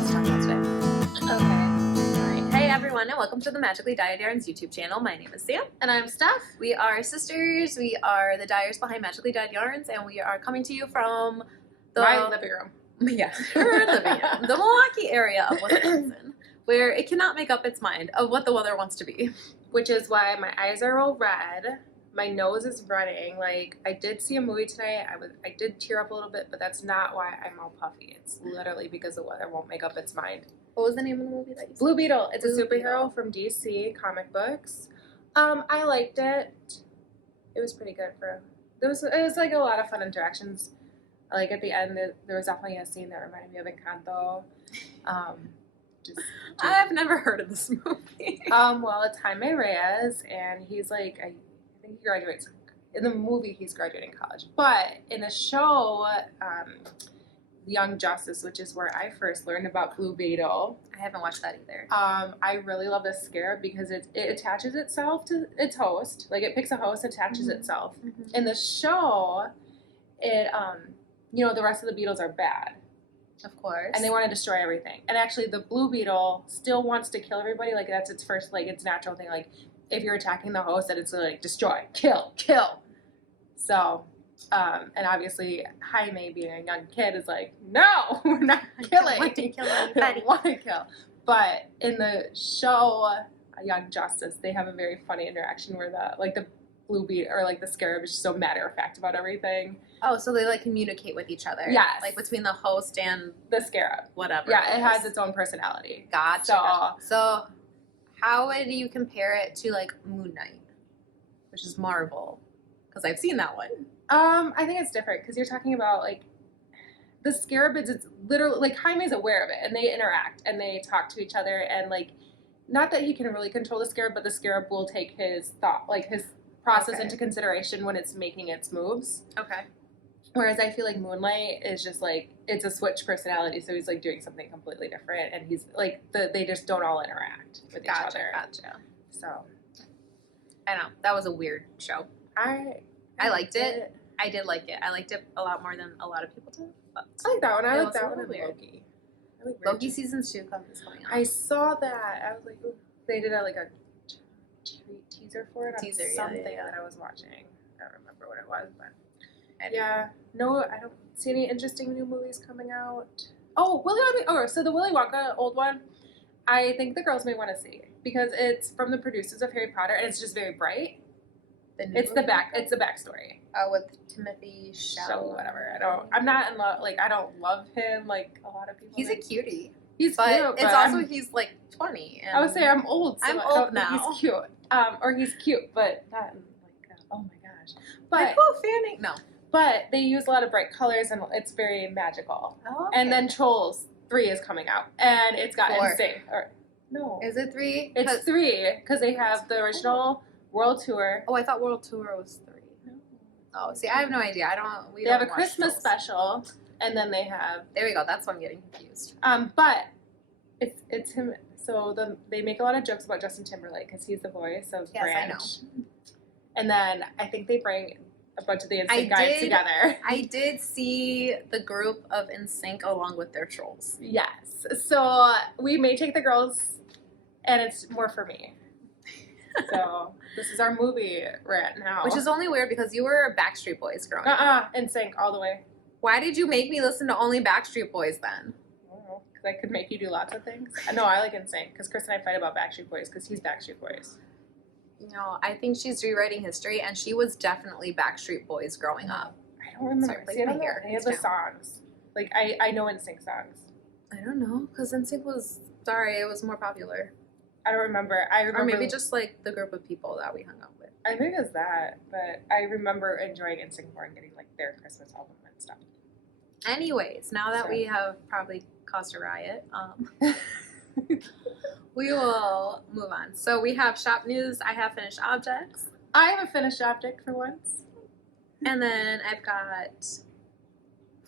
lot to talk about today. Okay. Alright. Hey everyone, and welcome to the Magically Dyed Yarns YouTube channel. My name is Sam. And I'm Steph. We are sisters. We are the dyers behind Magically Dyed Yarns, and we are coming to you from My living room. Yeah, her living room, the Milwaukee area of Wisconsin, where it cannot make up its mind of what the weather wants to be. Which is why my eyes are all red. My nose is running. Like, I did see a movie tonight. I did tear up a little bit, but that's not why I'm all puffy. It's literally because the weather won't make up its mind. What was the name of the movie that you said? Blue Beetle. It's Blue a superhero Beetle. from DC comic books. I liked it. It was pretty good it was like a lot of fun interactions. Like at the end, there was definitely a scene that reminded me of Encanto. I've never heard of this movie. Well, it's Jaime Reyes, and he's like, I think he graduates. In the movie, he's graduating college. But in the show, Young Justice, which is where I first learned about Blue Beetle. I haven't watched that either. I really love this scarab because it attaches itself to its host. Like, it picks a host, attaches itself. Mm-hmm. In the show, the rest of the beetles are bad. Of course. And they want to destroy everything. And actually, the blue beetle still wants to kill everybody. Like, that's its first, like, its natural thing. Like, if you're attacking the host, that it's like, destroy, kill. So, and obviously, Jaime, being a young kid, is like, no, we're not killing. I don't want to kill. But in the show, Young Justice, they have a very funny interaction where the blue beetle, or like the scarab, is just so matter-of-fact about everything. Oh, so they like communicate with each other. Yes. Like between the host and The scarab. whatever. Yeah, it has its own personality. Gotcha. So how would you compare it to like Moon Knight, which is Marvel? Because I've seen that one. I think it's different because you're talking about like the scarabids. It's literally like Jaime's aware of it, and they interact and they talk to each other, and like not that he can really control the scarab, but the scarab will take his thought, like his process into consideration when it's making its moves. Okay. Whereas I feel like Moonlight is just like, it's a switch personality, so he's like doing something completely different, and he's like, they just don't all interact with each other. Gotcha. So, I know. That was a weird show. I liked it. I did like it. I liked it a lot more than a lot of people did. But I like that one. I It like was that a one little and weird. Loki. I like Loki season 2 is coming out. I saw that. I was like, ooh. They did a teaser for it. Teaser, on yeah, something yeah. that I was watching. I don't remember what it was, but Anyway. yeah. No, I don't see any interesting new movies coming out. Oh, so the Willy Wonka old one, I think the girls may want to see because it's from the producers of Harry Potter, and it's just very bright. It's the backstory. With Timothy Shawl, whatever. I'm not in love. Like, I don't love him like a lot of people. He's a cutie. He's But cute, it's also he's like 20. And I would say I'm old. So I'm I don't old think now. He's cute. Or he's cute, but not in like. Oh my gosh. But But fanning. No. but they use a lot of bright colors, and it's very magical. Oh, And then Trolls 3 is coming out, and it's got 4. NSYNC. Or no, Is it 3? it's 3 because they have the original World Tour. Oh, I thought World Tour was 3. No. Oh, see, I have no idea. They have a Christmas special, and then they have There we go. That's why I'm getting confused. but it's him. So they make a lot of jokes about Justin Timberlake because he's the voice of Yes, I Branch. know. And then I think they bring a bunch of the NSYNC guys together. I did see the group of NSYNC along with their trolls. Yes. So we may take the girls, and it's more for me. So this is our movie rant now. Which is only weird because you were Backstreet Boys growing up. NSYNC all the way. Why did you make me listen to only Backstreet Boys then? I don't know, because I could make you do lots of things. No, I like NSYNC because Chris and I fight about Backstreet Boys because he's Backstreet Boys. No, I think she's rewriting history, and she was definitely Backstreet Boys growing up. I don't remember. Sorry, See, I don't know here. any of the songs. Like, I know NSYNC songs. I don't know, because NSYNC was, it was more popular. I don't remember. I remember. Or maybe just like the group of people that we hung out with. I think it was that, but I remember enjoying NSYNC more and getting like their Christmas album and stuff. Anyways, now that Sorry. we have probably caused a riot, we will move on. So we have shop news. I have finished objects. I have a finished object for once. And then I've got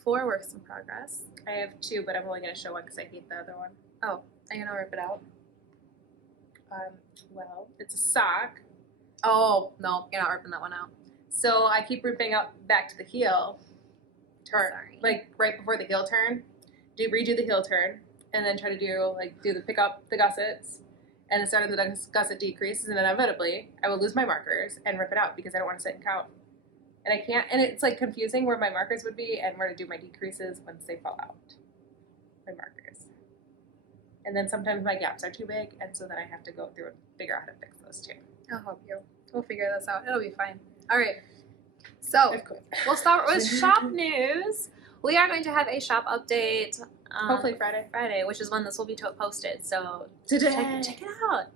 4 works in progress. I have 2, but I'm only going to show one because I hate the other one. Oh, I'm going to rip it out. Well, it's a sock. Oh, no, you're not ripping that one out. So I keep ripping out back to the heel turn, Sorry. like right before the heel turn. Redo the heel turn, and then try to do the pick up the gussets, and then start on the gusset decreases, and inevitably I will lose my markers and rip it out because I don't want to sit and count. And I can't, and it's like confusing where my markers would be and where to do my decreases once they fall out. My markers. And then sometimes my gaps are too big, and so then I have to go through and figure out how to fix those too. I'll help you. We'll figure this out. It'll be fine. All right. So we'll start with shop news. We are going to have a shop update. Hopefully Friday, which is when this will be posted. So today, check it out.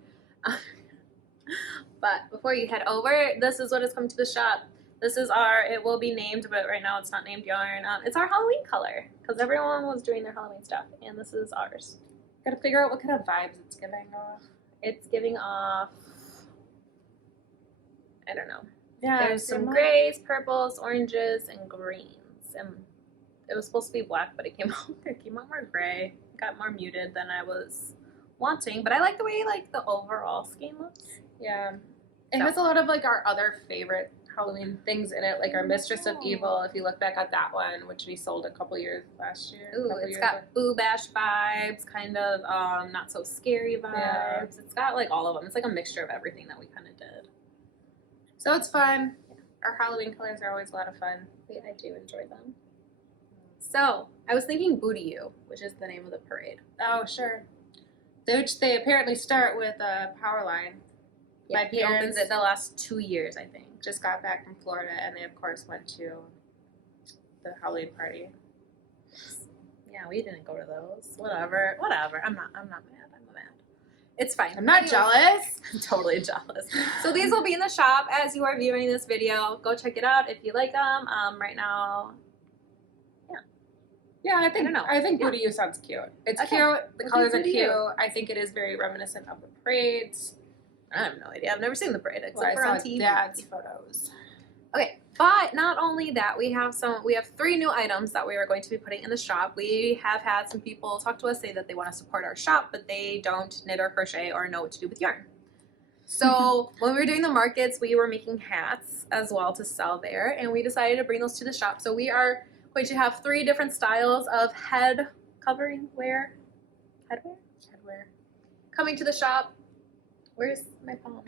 But before you head over, this is what is coming to the shop. This is it will be named, but right now it's not named yarn. It's our Halloween color because everyone was doing their Halloween stuff, and this is ours. Gotta figure out what kind of vibes it's giving off. It's giving off, I don't know. Yeah, there's some grays, purples, oranges, and greens. And it was supposed to be black, but it came out more gray. It got more muted than I was wanting, but I like the way the overall scheme looks. Yeah, it has a lot of our other favorite Halloween things in it, like our Mistress of Evil. If you look back at that one, which we sold a couple years last year. Ooh, it's got Boo Bash vibes, kind of not so scary vibes. Yeah. It's got all of them. It's like a mixture of everything that we kind of did. So it's fun. Our Halloween colors are always a lot of fun. I do enjoy them. So I was thinking Boo to You, which is the name of the parade. Oh, sure. Which they apparently start with a power line. Yeah, he opens it the last 2 years, I think. Just got back from Florida, and they of course went to the Halloween party. Yeah, we didn't go to those. Whatever. I'm not mad. I'm mad. It's fine. I'm not jealous. I'm totally jealous. So these will be in the shop as you are viewing this video. Go check it out if you like them. Right now, yeah, I think Boo to You sounds cute. It's cute. The colors are cute. I think it is very reminiscent of the parades. I have no idea. I've never seen the parade except for on TV. Dad's photos. Okay, but not only that, we have 3 new items that we are going to be putting in the shop. We have had some people talk to us say that they want to support our shop, but they don't knit or crochet or know what to do with yarn. So when we were doing the markets, we were making hats as well to sell there, and we decided to bring those to the shop. So we are going to have 3 different styles of headwear coming to the shop. Where's my palm?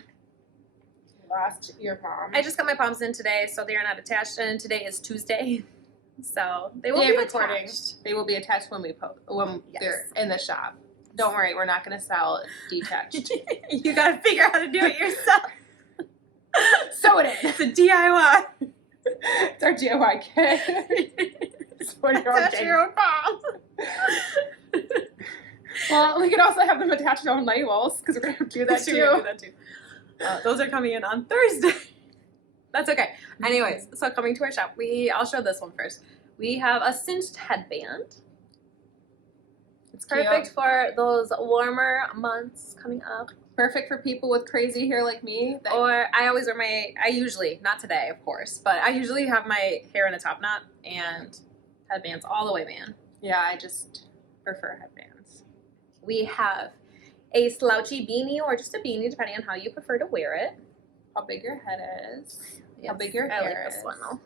Lost your palm. I just got my palms in today, so they are not attached. And today is Tuesday, so they will be attached. They will be attached when they're in the shop. Don't worry, we're not going to sell detached. You got to figure out how to do it yourself. Sew it in. It's a DIY. It's our DIY kit. Attach your own palms. Well, we could also have them attach their own labels because we're going to do that too. Those are coming in on Thursday. That's okay. Anyways, so coming to our shop, I'll show this one first. We have a cinched headband. It's perfect for those warmer months coming up. Perfect for people with crazy hair like me. Or I usually, not today of course, but I usually have my hair in a top knot and headbands all the way, man. Yeah, I just prefer headbands. We have a slouchy beanie or just a beanie, depending on how you prefer to wear it. How big your head is. Yes, how big your hair is. I like this one though.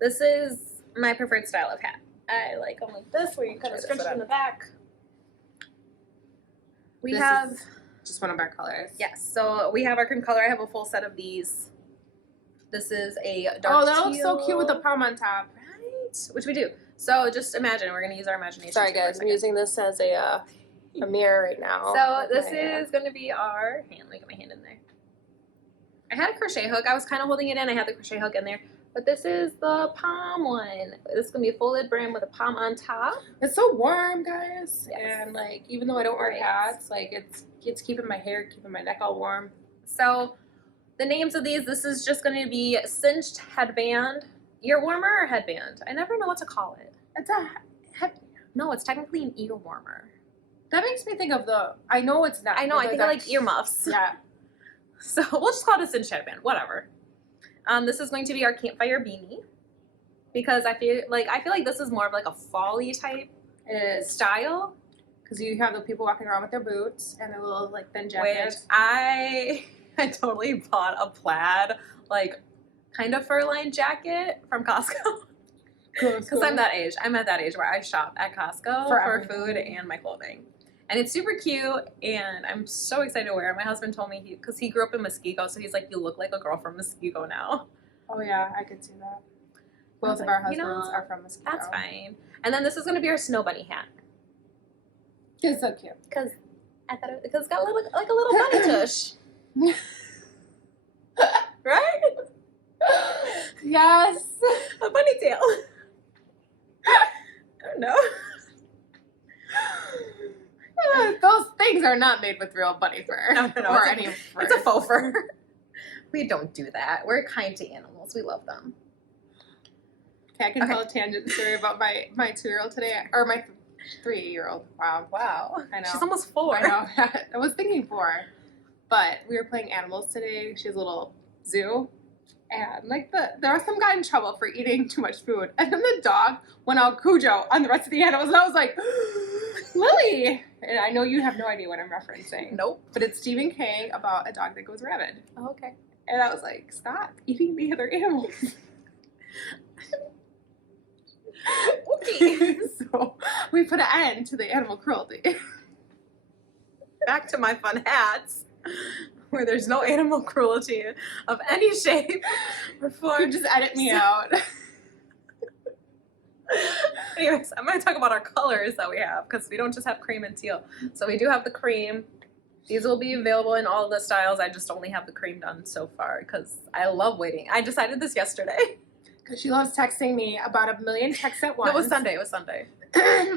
This is my preferred style of hat. I like them like this, where you kind of scrunch it in the back. We have just one of our colors. Yes, so we have our cream color. I have a full set of these. This is a dark teal. Oh, that looks so cute with the palm on top. Right? Which we do. So just imagine, we're going to use our imagination. Sorry guys, I'm using this as a mirror right now. So this is going to be our hand. Let me get my hand in there. I had a crochet hook. I was kind of holding it in. I had the crochet hook in there. But this is the palm one. This is going to be a folded brim with a palm on top. It's so warm, guys. Yes. And even though I don't wear hats, it's keeping my hair, keeping my neck all warm. So the names of these, this is just going to be cinched headband, ear warmer or headband. I never know what to call it. It's a headband. No, it's technically an ear warmer. That makes me think of I know it's not. I know, I think of earmuffs. Yeah. So we'll just call it a cinched headband, whatever. This is going to be our campfire beanie because I feel like this is more of a fall-y type style. Because you have the people walking around with their boots and their little thin jackets. Which I totally bought a plaid kind of fur-lined jacket from Costco. Because I'm that age. I'm at that age where I shop at Costco for food and my clothing. And it's super cute, and I'm so excited to wear it. My husband told me, because he grew up in Muskego, so he's like, you look like a girl from Muskego now. Oh, yeah, I could see that. Both of our husbands are from Muskego. That's fine. And then this is going to be our snow bunny hat. It's so cute. Because it's got like a little bunny tush. Right? Yes. A bunny tail. I don't know. Those things are not made with real bunny fur. No. Or any fur. It's a faux fur. We don't do that. We're kind to animals. We love them. Okay, I can tell a tangent story about my 2-year-old today. Or my 3-year-old. Wow. I know. She's almost 4. I know. I was thinking 4. But we were playing animals today. She has a little zoo. And there was some guy in trouble for eating too much food. And then the dog went all Cujo on the rest of the animals. And I was like, Lily! And I know you have no idea what I'm referencing. Nope. But it's Stephen King about a dog that goes rabid. Oh, okay. And I was like, stop eating the other animals. Okay. So we put an end to the animal cruelty. Back to my fun hats, where there's no animal cruelty of any shape or form. You just edit me out. Anyways, I'm going to talk about our colors that we have, because we don't just have cream and teal. So we do have the cream. These will be available in all the styles. I just only have the cream done so far because I love waiting. I decided this yesterday. Because she loves texting me about a million texts at once. No, it was Sunday.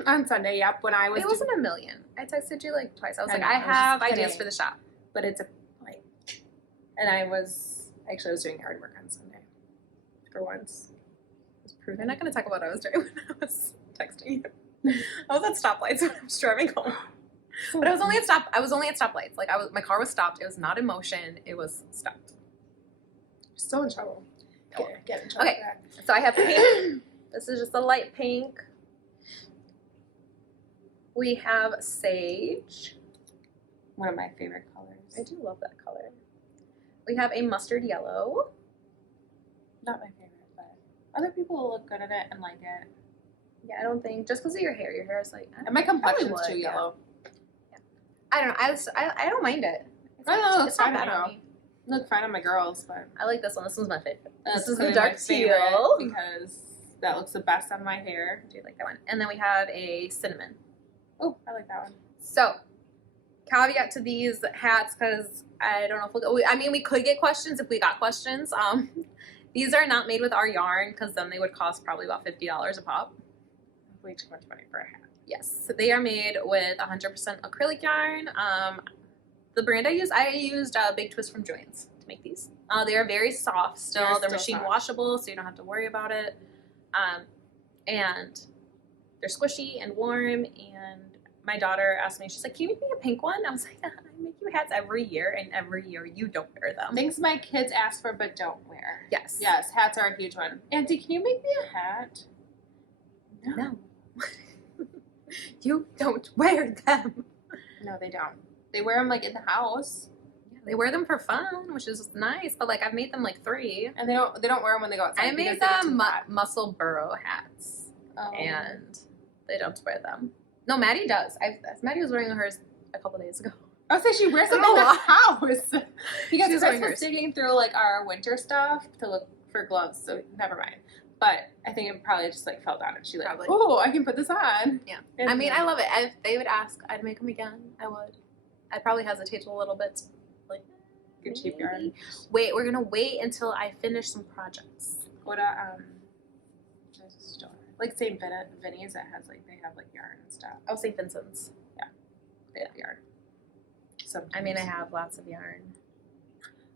On Sunday, yep. When I was. It wasn't a million. I texted you like twice. I was I have ideas for the shop. But it's a like. And I was doing yard work on Sunday. For once. We're not going to talk about what I was doing when I was texting you. I was at stoplights when I was driving home. But I was only at stoplights. Like my car was stopped. It was not in motion. It was stopped. Still in trouble. Get in trouble. Okay. So I have pink. This is just a light pink. We have sage. One of my favorite colors. I do love that color. We have a mustard yellow. Not my favorite, but other people will look good at it and like it. Yeah, I don't think just because of your hair is like. And my complexion's too yellow. Yeah. I don't know. I don't mind it. I don't know. It's not bad on me. Look fine on my girls, but I like this one. This one's my favorite. This is the dark teal because that looks the best on my hair. I do like that one. And then we have a cinnamon. Oh, I like that one. So, caveat to these hats, because I don't know if we could get questions if we got questions. These are not made with our yarn, because then they would cost probably about $50 a pop. Way too much money for a hat. Yes, so they are made with 100% acrylic yarn. The brand I used Big Twist from Joanne's to make these. They are very soft still. They're machine washable, so you don't have to worry about it. And they're squishy and warm. And my daughter asked me, she's like, can you make me a pink one? I was like, I make you hats every year, and every year you don't wear them. Things my kids ask for but don't wear. Yes. Yes, hats are a huge one. Auntie, can you make me a hat? No. You don't wear them. No, they don't. They wear them like in the house. Yeah, they wear them for fun, which is nice. But like I've made them like 3, and they don't wear them when they go outside. I made them muscle burrow hats, and they don't wear them. No, Maddie does. Maddie was wearing hers a couple days ago. I was saying she wears them in the house because Chris was digging through like our winter stuff to look for gloves. So never mind. But I think it probably just like fell down and she like, oh, I can put this on. Yeah. And I mean, I love it. If they would ask, I'd make them again. I would. I'd probably hesitate a little bit. Like, good cheap yarn. Wait, we're gonna wait until I finish some projects. Go to store. Like St. Vinny's that has like they have like yarn and stuff. Oh, St. Vincent's. Yeah. They have yarn. Sometimes. I mean, I have lots of yarn.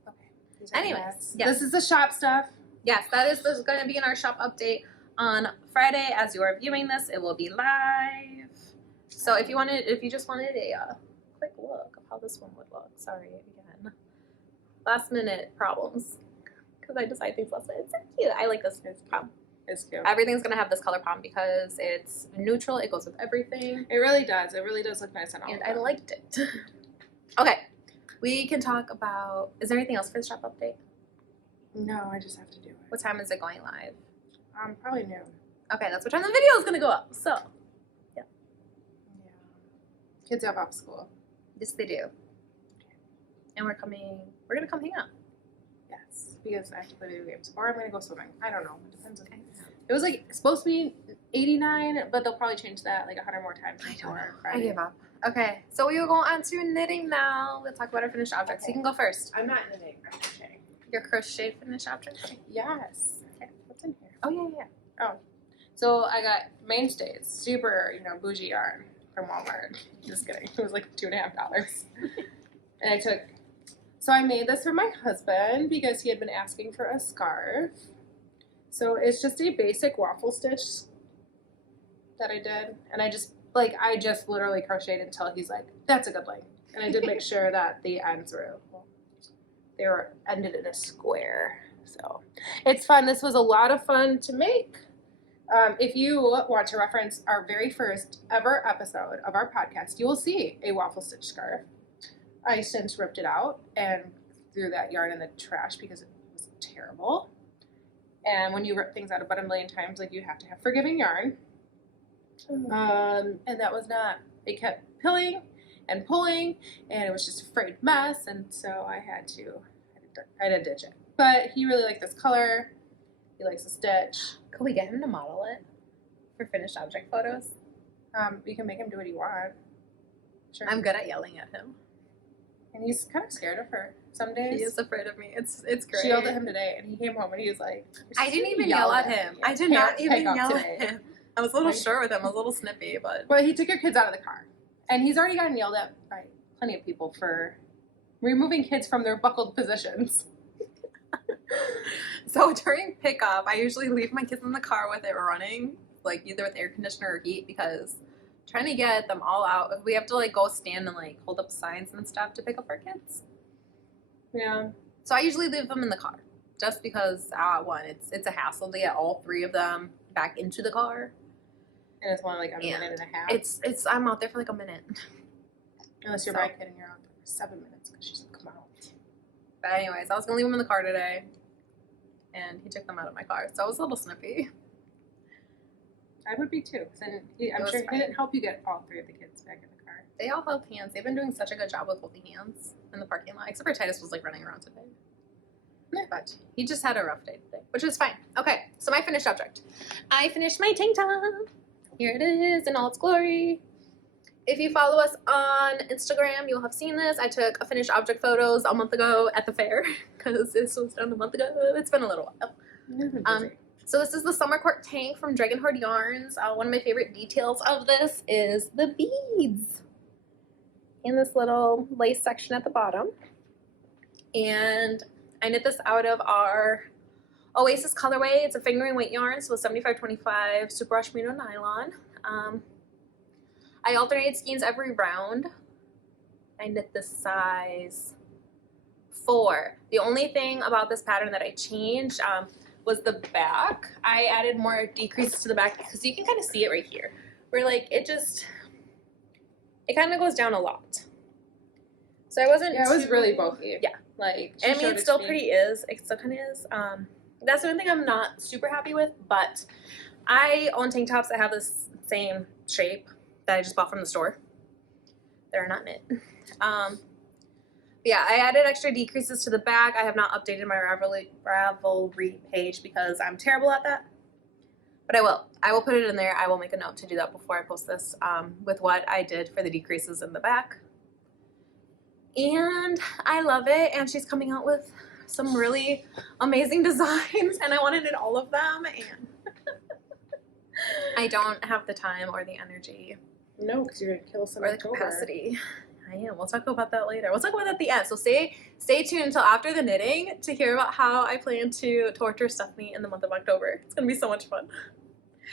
Okay. Anyways, yes. This is the shop stuff. Yes, this is going to be in our shop update on Friday. As you are viewing this, it will be live. So if you just wanted a quick look of how this one would look. Sorry again. Last minute problems. Because I decide things last minute. It's so cute. I like this prom. It's cute. Everything's going to have this color prom because it's neutral. It goes with everything. It really does. It really does look nice on all And I liked it. Okay. We can talk about, is there anything else for the shop update? No, I just have to do it. What time is it going live? Probably noon. Okay, that's what time the video is gonna go up. So, Yeah. Kids have off school. yes, they do. And we're gonna come hang out. Yes, because I have to play video games, or I'm gonna go swimming. I don't know. It depends on. It was like supposed to be 89, but they'll probably change that like 100 more times before I Friday. give up. Okay, so we will go on to knitting now. We'll talk about our finished objects. Okay. You can go first. I'm not knitting. I'm crocheting. Your crochet finished object. Yes. Okay. What's in here? Oh yeah. Oh, so I got Mainstays, super bougie yarn from Walmart. Just kidding. It was like $2.50. And so I made this for my husband because he had been asking for a scarf. So it's just a basic waffle stitch that I did, and I just literally crocheted until he's like, "That's a good length." And I did make sure that the ends were ended in a square. So it's fun. This was a lot of fun to make. If you want to reference our very first ever episode of our podcast, you will see a waffle stitch scarf. I since ripped it out and threw that yarn in the trash because it was terrible. And when you rip things out about a million times, like, you have to have forgiving yarn. And that was not. It kept pilling and pulling, and it was just a frayed mess. And so I had to ditch it. But he really liked this color. He likes the stitch. Could we get him to model it for finished object photos? You can make him do what you want. Sure. I'm good at yelling at him. And he's kind of scared of her some days. He is afraid of me. It's great. She yelled at him today, and he came home and he was like, I didn't even yell at him. I did not even yell today. at him. I was a little short with him. I was a little snippy, but. But he took your kids out of the car. And he's already gotten yelled at by plenty of people for removing kids from their buckled positions. So during pickup, I usually leave my kids in the car with it running, like either with air conditioner or heat, because trying to get them all out, we have to like go stand and like hold up signs and stuff to pick up our kids. Yeah. So I usually leave them in the car, just because one, it's a hassle to get all three of them back into the car. And it's only like a minute and a half. It's I'm out there for like a minute. Unless you're my kid and you're out there for 7 minutes because she's like, come out. But anyways, I was gonna leave them in the car today, and he took them out of my car, so I was a little snippy. I would be too. Then I'm sure he didn't help you get all three of the kids back in the car. They all held hands. They've been doing such a good job with holding hands in the parking lot, except for Titus was like running around today. Yeah, but he just had a rough day today, which is fine. Okay, so my finished object. I finished my tank top. Here it is in all its glory. If you follow us on Instagram, you'll have seen this. I took a finished object photos a month ago at the fair because this was done a month ago. It's been a little while. So this is the Summer Court tank from Dragon Horde Yarns. One of my favorite details of this is the beads in this little lace section at the bottom. And I knit this out of our Oasis colorway. It's a fingering weight yarn, so it's 75/25 super wash merino nylon. I alternate skeins every round. I knit the size 4. The only thing about this pattern that I changed was the back. I added more decreases to the back because you can kind of see it right here, where like it kind of goes down a lot. So I wasn't. Yeah, it was really bulky. Yeah, like I mean, it still pretty is. It still kind of is. That's the one thing I'm not super happy with, but I own tank tops that have this same shape that I just bought from the store. They're not knit. Yeah, I added extra decreases to the back. I have not updated my Ravelry page because I'm terrible at that. But I will. I will put it in there. I will make a note to do that before I post this with what I did for the decreases in the back. And I love it. And she's coming out with some really amazing designs. And I want to knit all of them. And I don't have the time or the energy. No, because you're going to kill some or the capacity. I am. We'll talk about that later. We'll talk about that at the end. So stay tuned until after the knitting to hear about how I plan to torture Stephanie in the month of October. It's going to be so much fun.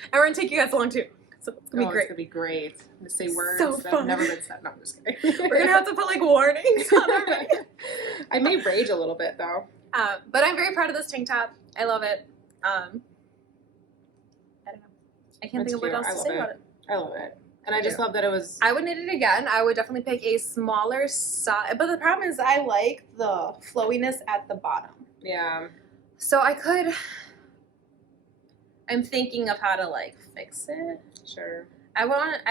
And we're going to take you guys along too. So it's going to be great. It's going to be great. To say words so that fun. have never been said. No, I'm just kidding. We're going to have to put like warnings on our video. I may rage a little bit though. But I'm very proud of this tank top. I love it. I don't know. I can't think of what else to say about it. I love it. And I just love that it was... I would knit it again. I would definitely pick a smaller size. But the problem is I like the flowiness at the bottom. Yeah. So I could I'm thinking of how to like fix it. Sure. I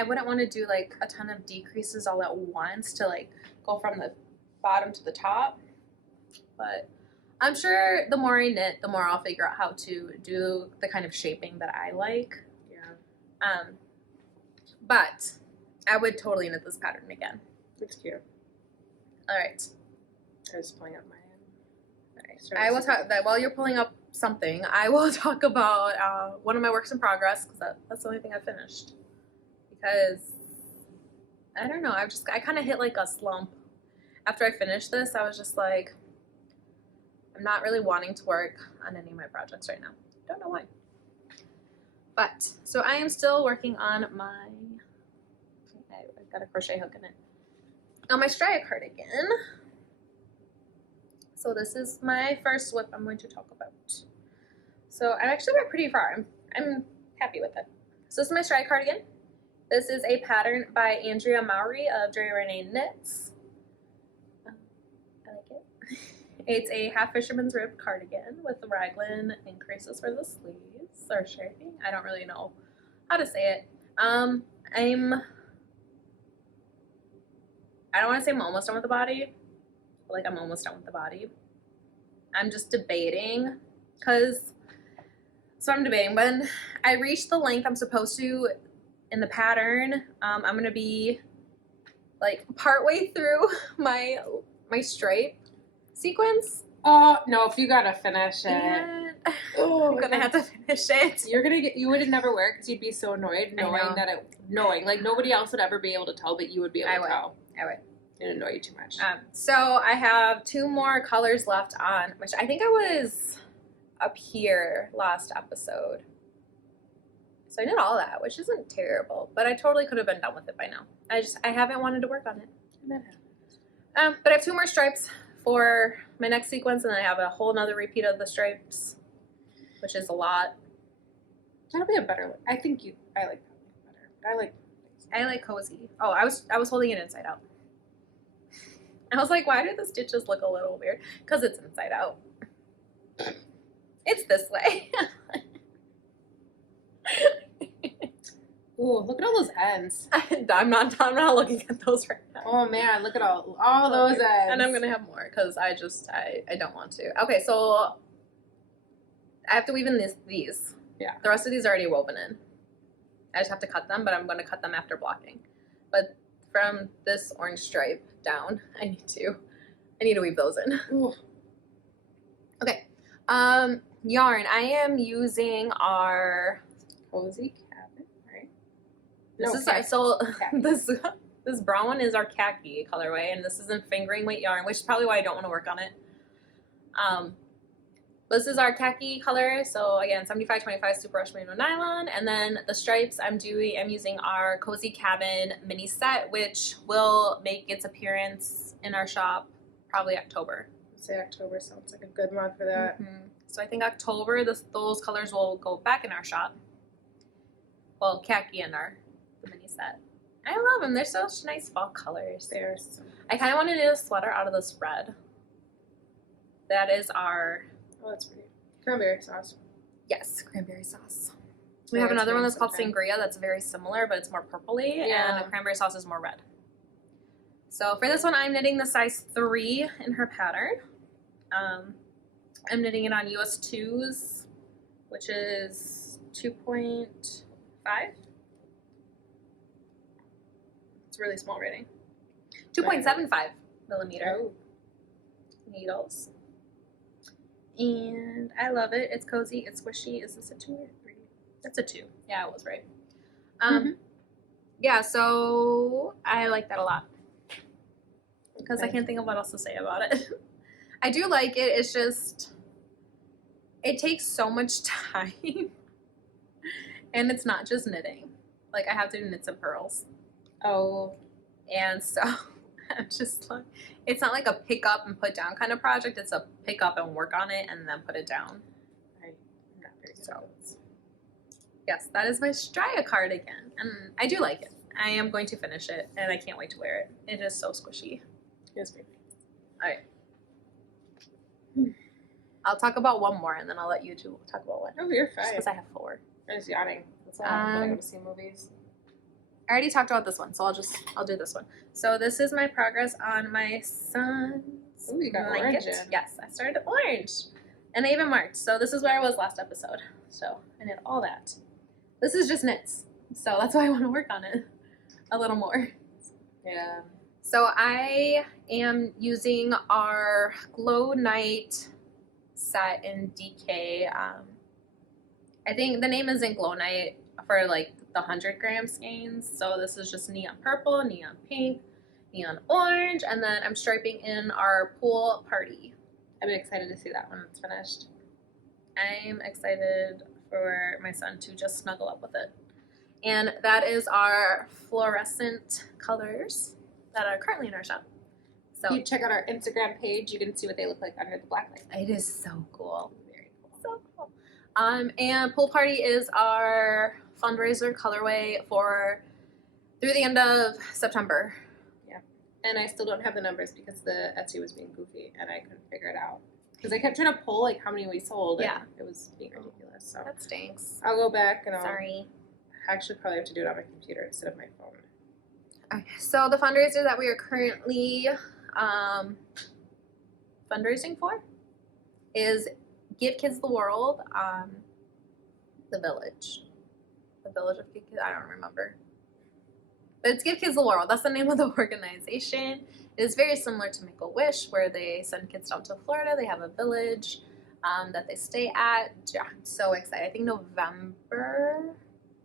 wouldn't want to do like a ton of decreases all at once to like go from the bottom to the top. But I'm sure the more I knit, the more I'll figure out how to do the kind of shaping that I like. Yeah. But I would totally knit this pattern again. It's cute. All right. I was pulling up my end. I will talk that while you're pulling up something. I will talk about one of my works in progress because that's the only thing I finished. Because I don't know, I kind of hit like a slump after I finished this. I was just like, I'm not really wanting to work on any of my projects right now. Don't know why. But so I am still working on my. I've got a crochet hook in it. On my Stria cardigan. So this is my first whip I'm going to talk about. So I actually went pretty far. I'm happy with it. So this is my Stria cardigan. This is a pattern by Andrea Mowry of Dre Renee Knits. I like it. It's a half fisherman's rib cardigan with the raglan increases for the sleeves or shaping. I don't really know how to say it. I don't want to say I'm almost done with the body. Like I'm almost done with the body. I'm just debating I'm debating when I reach the length I'm supposed to in the pattern. I'm gonna be like partway through my stripe sequence. Oh no! If you gotta finish it, And I'm gonna have to finish it. You would never wear it because you'd be so annoyed knowing like nobody else would ever be able to tell, but you would be able to tell. I would. It'd annoy you too much. So I have 2 more colors left on, which I think I was up here last episode. So I did all that, which isn't terrible, but I totally could have been done with it by now. I haven't wanted to work on it. But I have 2 more stripes for my next sequence, and then I have a whole nother repeat of the stripes, which is a lot. That'll be a better look. I like that better. I like cozy. Oh, I was holding it inside out. I was like, why do the stitches look a little weird? Because it's inside out. It's this way. Ooh, look at all those ends. I'm not looking at those right now. Oh man, look at all those ends. And I'm gonna have more because I don't want to. Okay, so I have to weave in these. Yeah. The rest of these are already woven in. I just have to cut them, but I'm gonna cut them after blocking. But from this orange stripe down, I need to weave those in. Ooh. Okay. Yarn. I am using our Cozy Cabin, right? This brown one is our khaki colorway, and this is in fingering weight yarn, which is probably why I don't want to work on it. This is our khaki color, so again, 75/25 super rush merino nylon, and then the stripes I'm using our Cozy Cabin mini set, which will make its appearance in our shop probably October. Say October sounds like a good month for that. Mm-hmm. So I think October, those colors will go back in our shop. Well, khaki in the mini set. I love them. They're such nice fall colors. I kind of want to do a sweater out of this red. That is our... Oh, that's pretty. Cranberry sauce. Yes, cranberry sauce. We have another one that's called Sangria that's very similar, but it's more purpley, and the cranberry sauce is more red. So for this one, I'm knitting the size 3 in her pattern. I'm knitting it on US 2s, which is 2.5. It's a really small rating. 2.75 millimeter needles. And I love it. It's cozy. It's squishy. Is this a 2 or 3? That's a 2. Yeah, I was right. Yeah, so I like that a lot. Because I can't think of what else to say about it. I do like it. It's just, it takes so much time. And it's not just knitting. Like, I have to do knits and purls. Oh. And so I'm just like, it's not like a pick up and put down kind of project. It's a pick up and work on it and then put it down. Yes, that is my Stria cardigan. And I do like it. I am going to finish it and I can't wait to wear it. It is so squishy. Yes, baby. All right. I'll talk about one more, and then I'll let you two talk about one. Oh, you're Just fine. because I have 4. I'm just yawning. That's all I'm going to see movies. I already talked about this one, so I'll do this one. So this is my progress on my son's Ooh, you got blanket. orange in. Yes, I started orange. And I even marked. So this is where I was last episode. So I did all that. This is just knits. So that's why I want to work on it a little more. Yeah. So I am using our Glow Night set in DK. I think the name isn't Glow Night for like the 100 gram skeins. So this is just neon purple, neon pink, neon orange, and then I'm striping in our pool party. I'm excited to see that when it's finished. I'm excited for my son to just snuggle up with it. And that is our fluorescent colors that are currently in our shop. So If you check out our Instagram page, you can see what they look like under the black light. it is so cool. Very cool. So cool. And Pool Party is our fundraiser colorway for through the end of September. Yeah. And I still don't have the numbers because the Etsy was being goofy and I couldn't figure it out. Because I kept trying to pull like how many we sold. Yeah. And it was being ridiculous. So That stinks. I'll go back and I'll Sorry. actually probably have to do it on my computer instead of my phone. Okay, so the fundraiser that we are currently fundraising for is Give Kids the World, the Village. The Village of Give Kids, I don't remember. But it's Give Kids the World. That's the name of the organization. It is very similar to Make-A-Wish, where they send kids down to Florida. They have a village that they stay at. Yeah, I'm so excited. I think November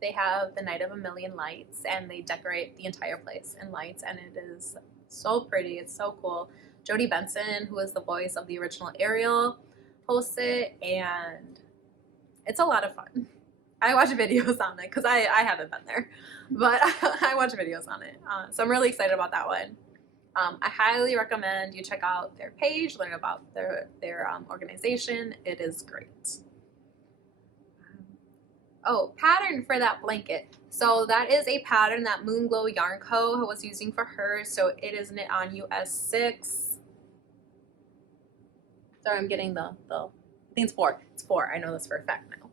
they have the Night of a Million Lights, and they decorate the entire place in lights, and it is so pretty. It's so cool. Jodie Benson, who is the voice of the original Ariel, hosts it, and it's a lot of fun. I watch videos on it because I haven't been there, but I watch videos on it. So I'm really excited about that one. I highly recommend you check out their page, learn about their organization. It is great. Oh, pattern for that blanket. So that is a pattern that Moonglow Yarn Co. was using for hers. So it is knit on US 6. Sorry, I'm getting I think it's 4. It's 4. I know this for a fact now.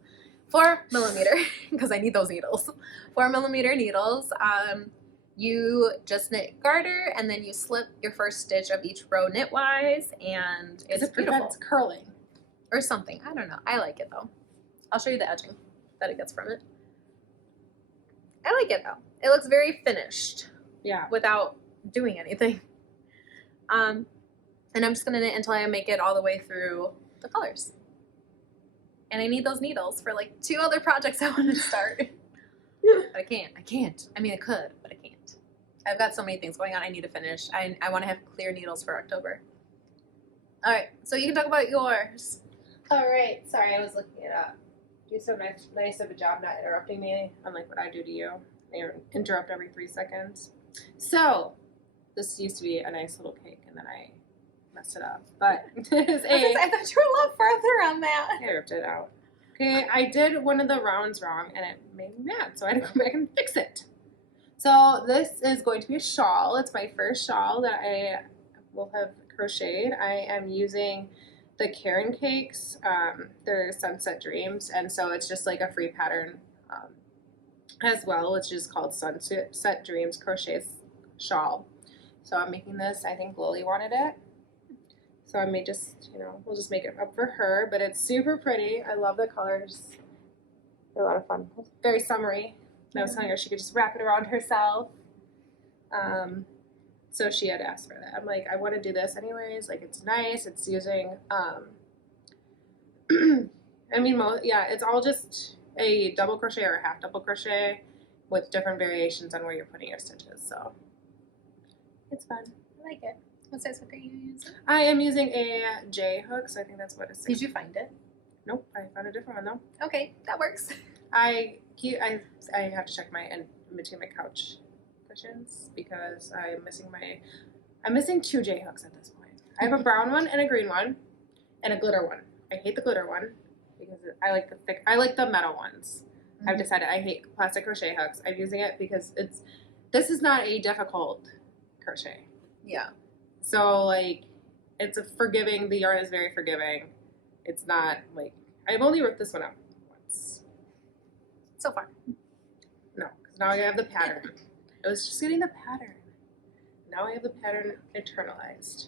4 millimeter, because I need those needles. 4 millimeter needles. You just knit garter, and then you slip your first stitch of each row knitwise, and it's It beautiful. prevents curling. Or something. I don't know. I like it though. I'll show you the edging that it gets from it. I like it though. It looks very finished. Yeah. Without doing anything. And I'm just gonna knit until I make it all the way through the colors. And I need those needles for like 2 other projects I want to start. But I can't. I mean, I could, but I can't. I've got so many things going on I need to finish. I want to have clear needles for October. All right, so you can talk about yours. All right. Sorry, I was looking it up. Do so nice of a job not interrupting me, unlike what I do to you. I interrupt every 3 seconds. So, this used to be a nice little cake, and then I messed it up. But I thought you were a lot further on that. I ripped it out. Okay, I did one of the rounds wrong, and it made me mad, so I had to go back and fix it. So this is going to be a shawl. It's my first shawl that I will have crocheted. I am using the Karen Cakes. They're Sunset Dreams, and so it's just like a free pattern as well, which is called Sunset Dreams Crochet Shawl. So I'm making this. I think Lily wanted it. So I may just, we'll just make it up for her, but it's super pretty. I love the colors. They're a lot of fun. Very summery. And I was telling her she could just wrap it around herself. So she had asked for that. I'm like, I want to do this anyways. Like, it's nice. It's using, it's all just a double crochet or a half double crochet with different variations on where you're putting your stitches. So it's fun. I like it. What size hook are you using? I am using a J hook, so I think that's what it's. Did you find it? Nope, I found a different one though. Okay, that works. I have to check my in between my couch cushions because I'm missing 2 J hooks at this point. I have a brown one and a green one, and a glitter one. I hate the glitter one because I like the metal ones. Mm-hmm. I've decided I hate plastic crochet hooks. I'm using it because this is not a difficult crochet. Yeah. So, like, it's forgiving. The yarn is very forgiving. It's not like, I've only ripped this one out once. So far. No, because now I have the pattern. I was just getting the pattern. Now I have the pattern internalized.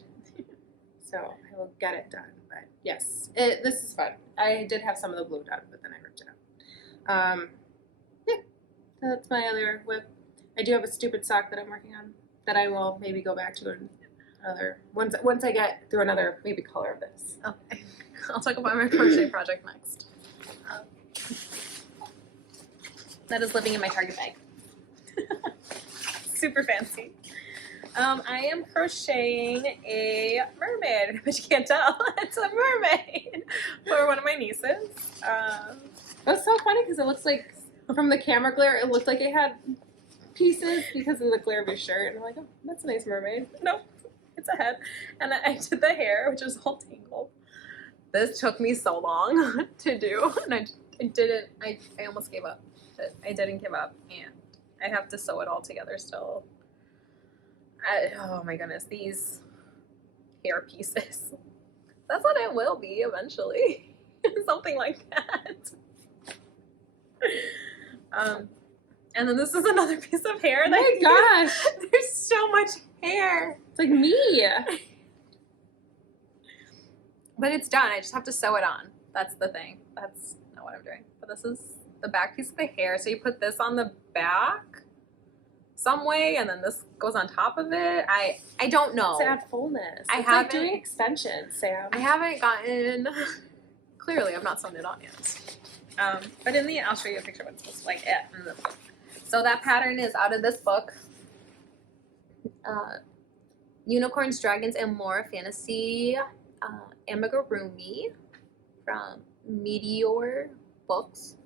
So I will get it done. But yes, this is fun. I did have some of the blue done, but then I ripped it out. Yeah, that's my other whip. I do have a stupid sock that I'm working on that I will maybe go back to another once I get through another maybe color of this. Okay. I'll talk about my crochet project next. That is living in my Target bag. Super fancy. I am crocheting a mermaid, but you can't tell. It's a mermaid for one of my nieces. That's so funny because it looks like, from the camera glare, it looked like it had pieces because of the glare of your shirt. And I'm like, oh, that's a nice mermaid. Nope, it's a head. And I did the hair, which is all tangled. This took me so long to do, and I didn't, I almost gave up. But I didn't give up, and I have to sew it all together still. Oh my goodness, these hair pieces. That's what it will be eventually. Something like that. And then this is another piece of hair. Oh my gosh. There's so much hair. It's like me. But it's done. I just have to sew it on. That's the thing. That's not what I'm doing. But this is the back piece of the hair. So you put this on the back some way, and then this goes on top of it. I don't know. To add fullness. I It's haven't like doing extensions, Sam. I haven't gotten. Clearly, I've not sewn it on yet. But in the, I'll show you a picture of what it's supposed to look like in the book. So that pattern is out of this book. Unicorns, Dragons, and More Fantasy Amigurumi from Meteor Books.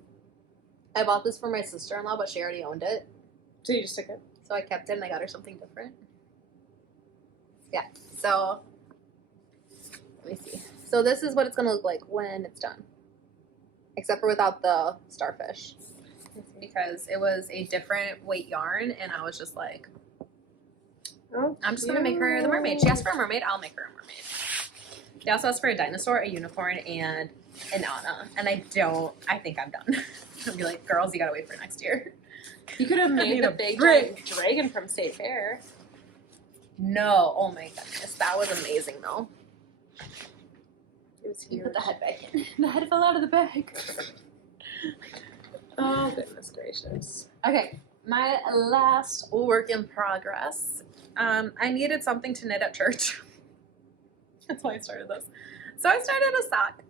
I bought this for my sister-in-law, but she already owned it. So you just took it? So I kept it and I got her something different. Yeah, so let me see. So this is what it's going to look like when it's done. Except for without the starfish. Because it was a different weight yarn and I was just like, Oh, I'm just going to make her the mermaid. She asked for a mermaid, I'll make her a mermaid. She also asked for a dinosaur, a unicorn, and an Anna. And I think I'm done. I'll be like, girls, you got to wait for next year. You could have made the big giant dragon from State Fair. No. Oh my goodness. That was amazing though. It was You huge. put the head back in. The head fell out of the bag. Oh, goodness gracious. Okay. My last work in progress. I needed something to knit at church. That's why I started this. So I started a sock.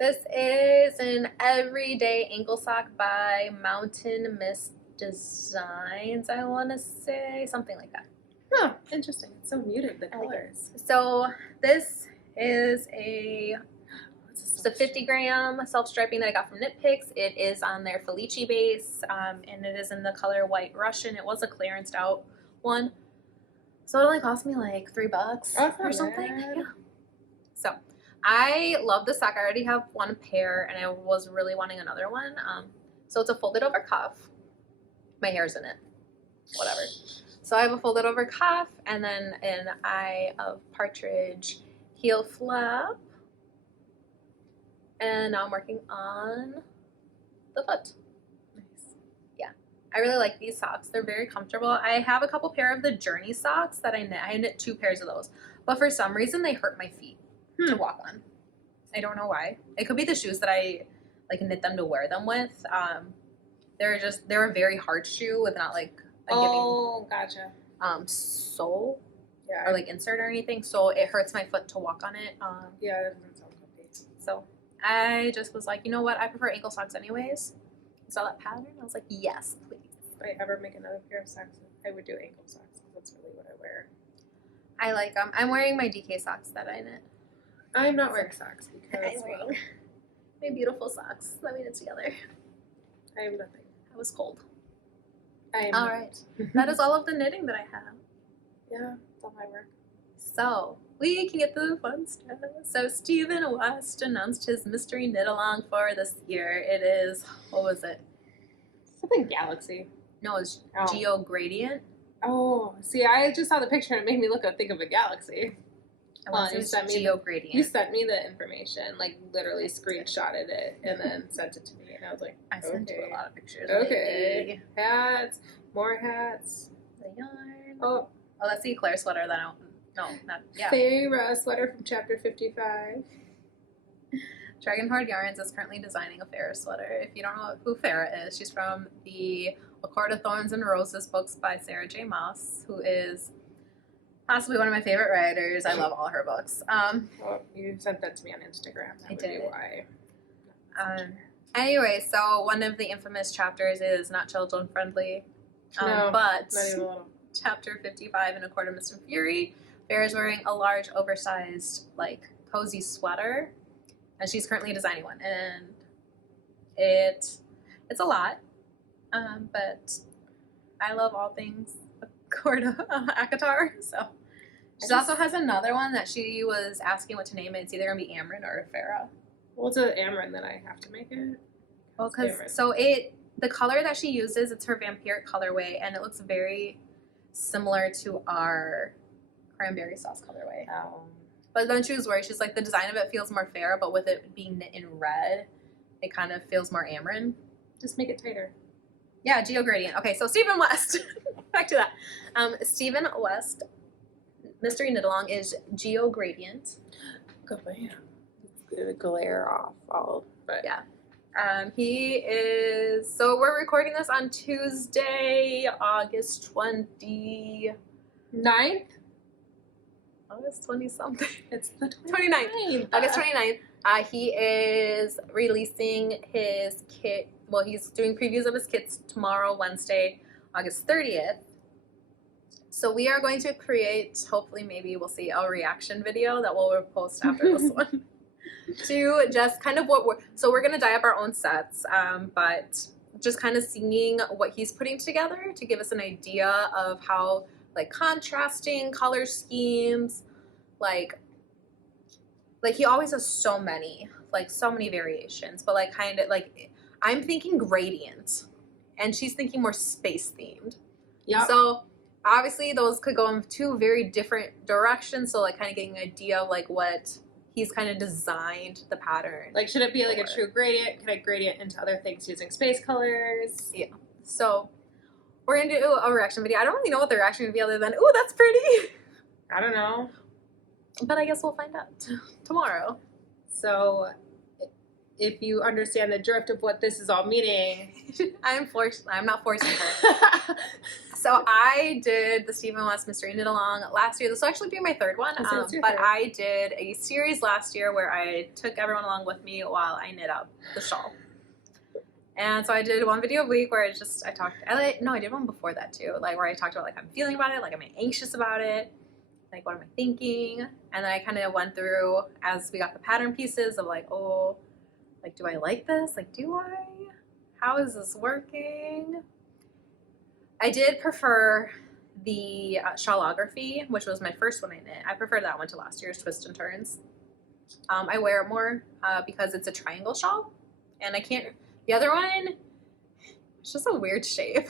This is an everyday ankle sock by Mountain Mist Designs, I want to say. Something like that. Huh, interesting. It's so muted, the I like colors. So this is it's a 50 gram self-striping that I got from Knit Picks. It is on their Felici base, and it is in the color White Russian. It was a clearanced out one. So it only cost me like $3 or something. Yeah. So I love the sock. I already have one pair and I was really wanting another one. So it's a folded over cuff. My hair's in it. Whatever. So I have a folded over cuff and then an eye of partridge heel flap. And now I'm working on the foot. Nice. Yeah. I really like these socks. They're very comfortable. I have a couple pair of the Journey socks that I knit. I knit 2 pairs of those. But for some reason they hurt my feet to walk on. I don't know why. It could be the shoes that I like knit them to wear them with. They're a very hard shoe with not like a gotcha. sole Yeah. or like insert or anything. So it hurts my foot to walk on it. Yeah, that doesn't sound comfy. So I just was like, you know what? I prefer ankle socks anyways. Saw that pattern. I was like, yes, please. If I ever make another pair of socks, I would do ankle socks. That's really what I wear. I like them. I'm wearing my DK socks that I knit. I'm not wearing socks because I'm wearing my beautiful socks that we knit together. I have nothing. I was cold. I am All right. That is all of the knitting that I have. Yeah, it's all my work. So we can get to the fun stuff. So Stephen West announced his mystery knit along for this year. It is, what was it? Something Galaxy. No, it's Oh. Geo Gradient. Oh, see, I just saw the picture and it made me think of a galaxy. Unless you it's sent me geo You gradient. sent me the information, like literally screenshotted it and then sent it to me, and I was like, I sent you okay. a lot of pictures. Okay. lately. Hats, more hats. The yarn. Oh, That's the eclair sweater that I don't. No, not yeah. Feyre sweater from chapter 55. Dragonheart Yarns is currently designing a Farrah sweater. If you don't know who Farrah is, she's from the A Court of Thorns and Roses books by Sarah J. Maas, who is possibly one of my favorite writers. I love all her books. Oh, you sent that to me on Instagram. That I would did. be why. Anyway, so one of the infamous chapters is not children friendly. No, but not even a little. chapter 55 in A Court of Mist and Fury, Farrah's wearing a large, oversized, like, cozy sweater. And she's currently designing one, and it's a lot, but I love all things Court of Akatar. So she also has another one that she was asking what to name it. It's either gonna be Amryn or Farrah. Well, it's an Amryn that I have to make it. Well, because the color that she uses, it's her vampiric colorway, and it looks very similar to our cranberry sauce colorway. But then she was worried. She's like, the design of it feels more fair, but with it being knit in red, it kind of feels more Amryn. Just make it tighter. Yeah, geo gradient. Okay, so Stephen West. Back to that. Stephen West, Mystery Knit Along is geo gradient. Good man. It's gonna glare off all. But yeah. He is. So we're recording this on Tuesday, August 29th. 9th. August 20 something. It's the 29th. August 29th. He is releasing his kit. Well, he's doing previews of his kits tomorrow, Wednesday, August 30th. So we are going to create, hopefully maybe we'll see, a reaction video that we'll post after this one. To just kind of we're going to dye up our own sets, but just kind of seeing what he's putting together to give us an idea of how, like, contrasting color schemes, like he always has so many variations, but like kind of like I'm thinking gradient and she's thinking more space themed. Yeah. So obviously those could go in two very different directions. So like kind of getting an idea of like what he's kind of designed the pattern. Like, should it be like a true gradient? Can I gradient into other things using space colors? Yeah. So we're gonna do a reaction video. I don't really know what the reaction would be other than, ooh, that's pretty. I don't know. But I guess we'll find out tomorrow. So if you understand the drift of what this is all meaning. I'm not forcing her. So I did the Stephen West Mystery Knit Along last year. This will actually be my third one. But I did a series last year where I took everyone along with me while I knit up the shawl. And so I did one video a week where I did one before that too, like where I talked about like how I'm feeling about it, like am I anxious about it, like what am I thinking, and then I kind of went through as we got the pattern pieces of like, oh, like do I like this, like do I, how is this working? I did prefer the shawlography, which was my first one I knit. I prefer that one to last year's Twist and Turns. I wear it more because it's a triangle shawl, and I can't. The other one, it's just a weird shape.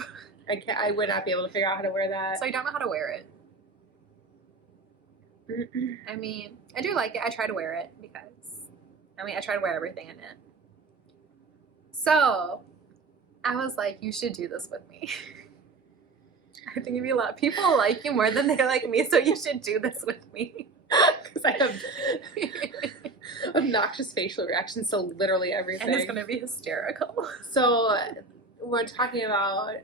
I would not be able to figure out how to wear that. So I don't know how to wear it. I mean, I do like it. I try to wear it because, I try to wear everything in it. So I was like, you should do this with me. I think maybe a lot of people like you more than they like me, so you should do this with me. Because I have obnoxious facial reactions to literally everything. And it's going to be hysterical. So we're talking about,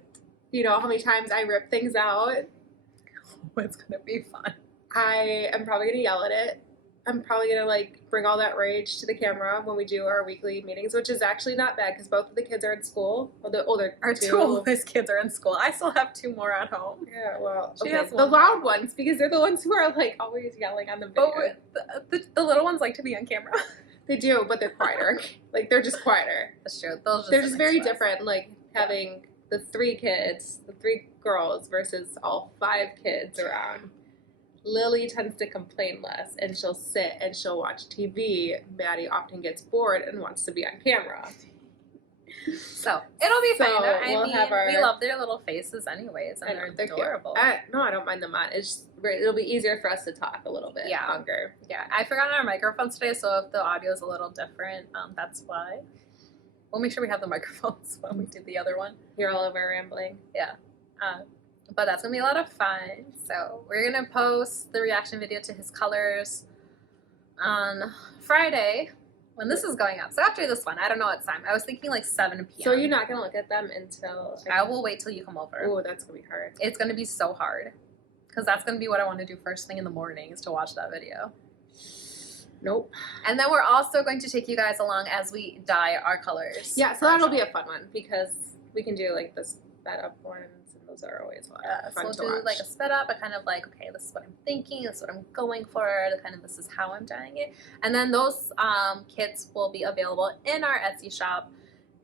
how many times I rip things out. Oh, it's going to be fun. I am probably going to yell at it. I'm probably going to bring all that rage to the camera when we do our weekly meetings, which is actually not bad because both of the kids are in school. Well, the older Our two oldest kids are in school. I still have two more at home. Yeah, well, She okay. has The one loud more. ones, because they're the ones who are always yelling on the video. But the little ones like to be on camera. They do, but they're quieter. They're just quieter. That's true. They're just very different. Having the three kids, the three girls versus all five kids around. Lily tends to complain less, and she'll sit and she'll watch TV. Maddie often gets bored and wants to be on camera. So it'll be fine. So I we'll mean, have our- we love their little faces anyways, and I know, they're cute. adorable. No, I don't mind them on. It's just, it'll be easier for us to talk a little bit longer. Yeah, I forgot our microphones today, so if the audio is a little different, that's why. We'll make sure we have the microphones when we do the other one. You're all over rambling. Yeah. But that's going to be a lot of fun. So we're going to post the reaction video to his colors on Friday when this is going up. So after this one, I don't know what time. I was thinking like 7 p.m. So you're not going to look at them until... I will wait till you come over. Oh, that's going to be hard. It's going to be so hard. Because that's going to be what I want to do first thing in the morning is to watch that video. Nope. And then we're also going to take you guys along as we dye our colors. Yeah, so that'll be a fun one because we can do like the sped up ones, and those are always fun So we'll to do watch. like a sped up, but kind of like, okay, this is what I'm thinking, this is what I'm going for, the kind of this is how I'm dyeing it. And then those kits will be available in our Etsy shop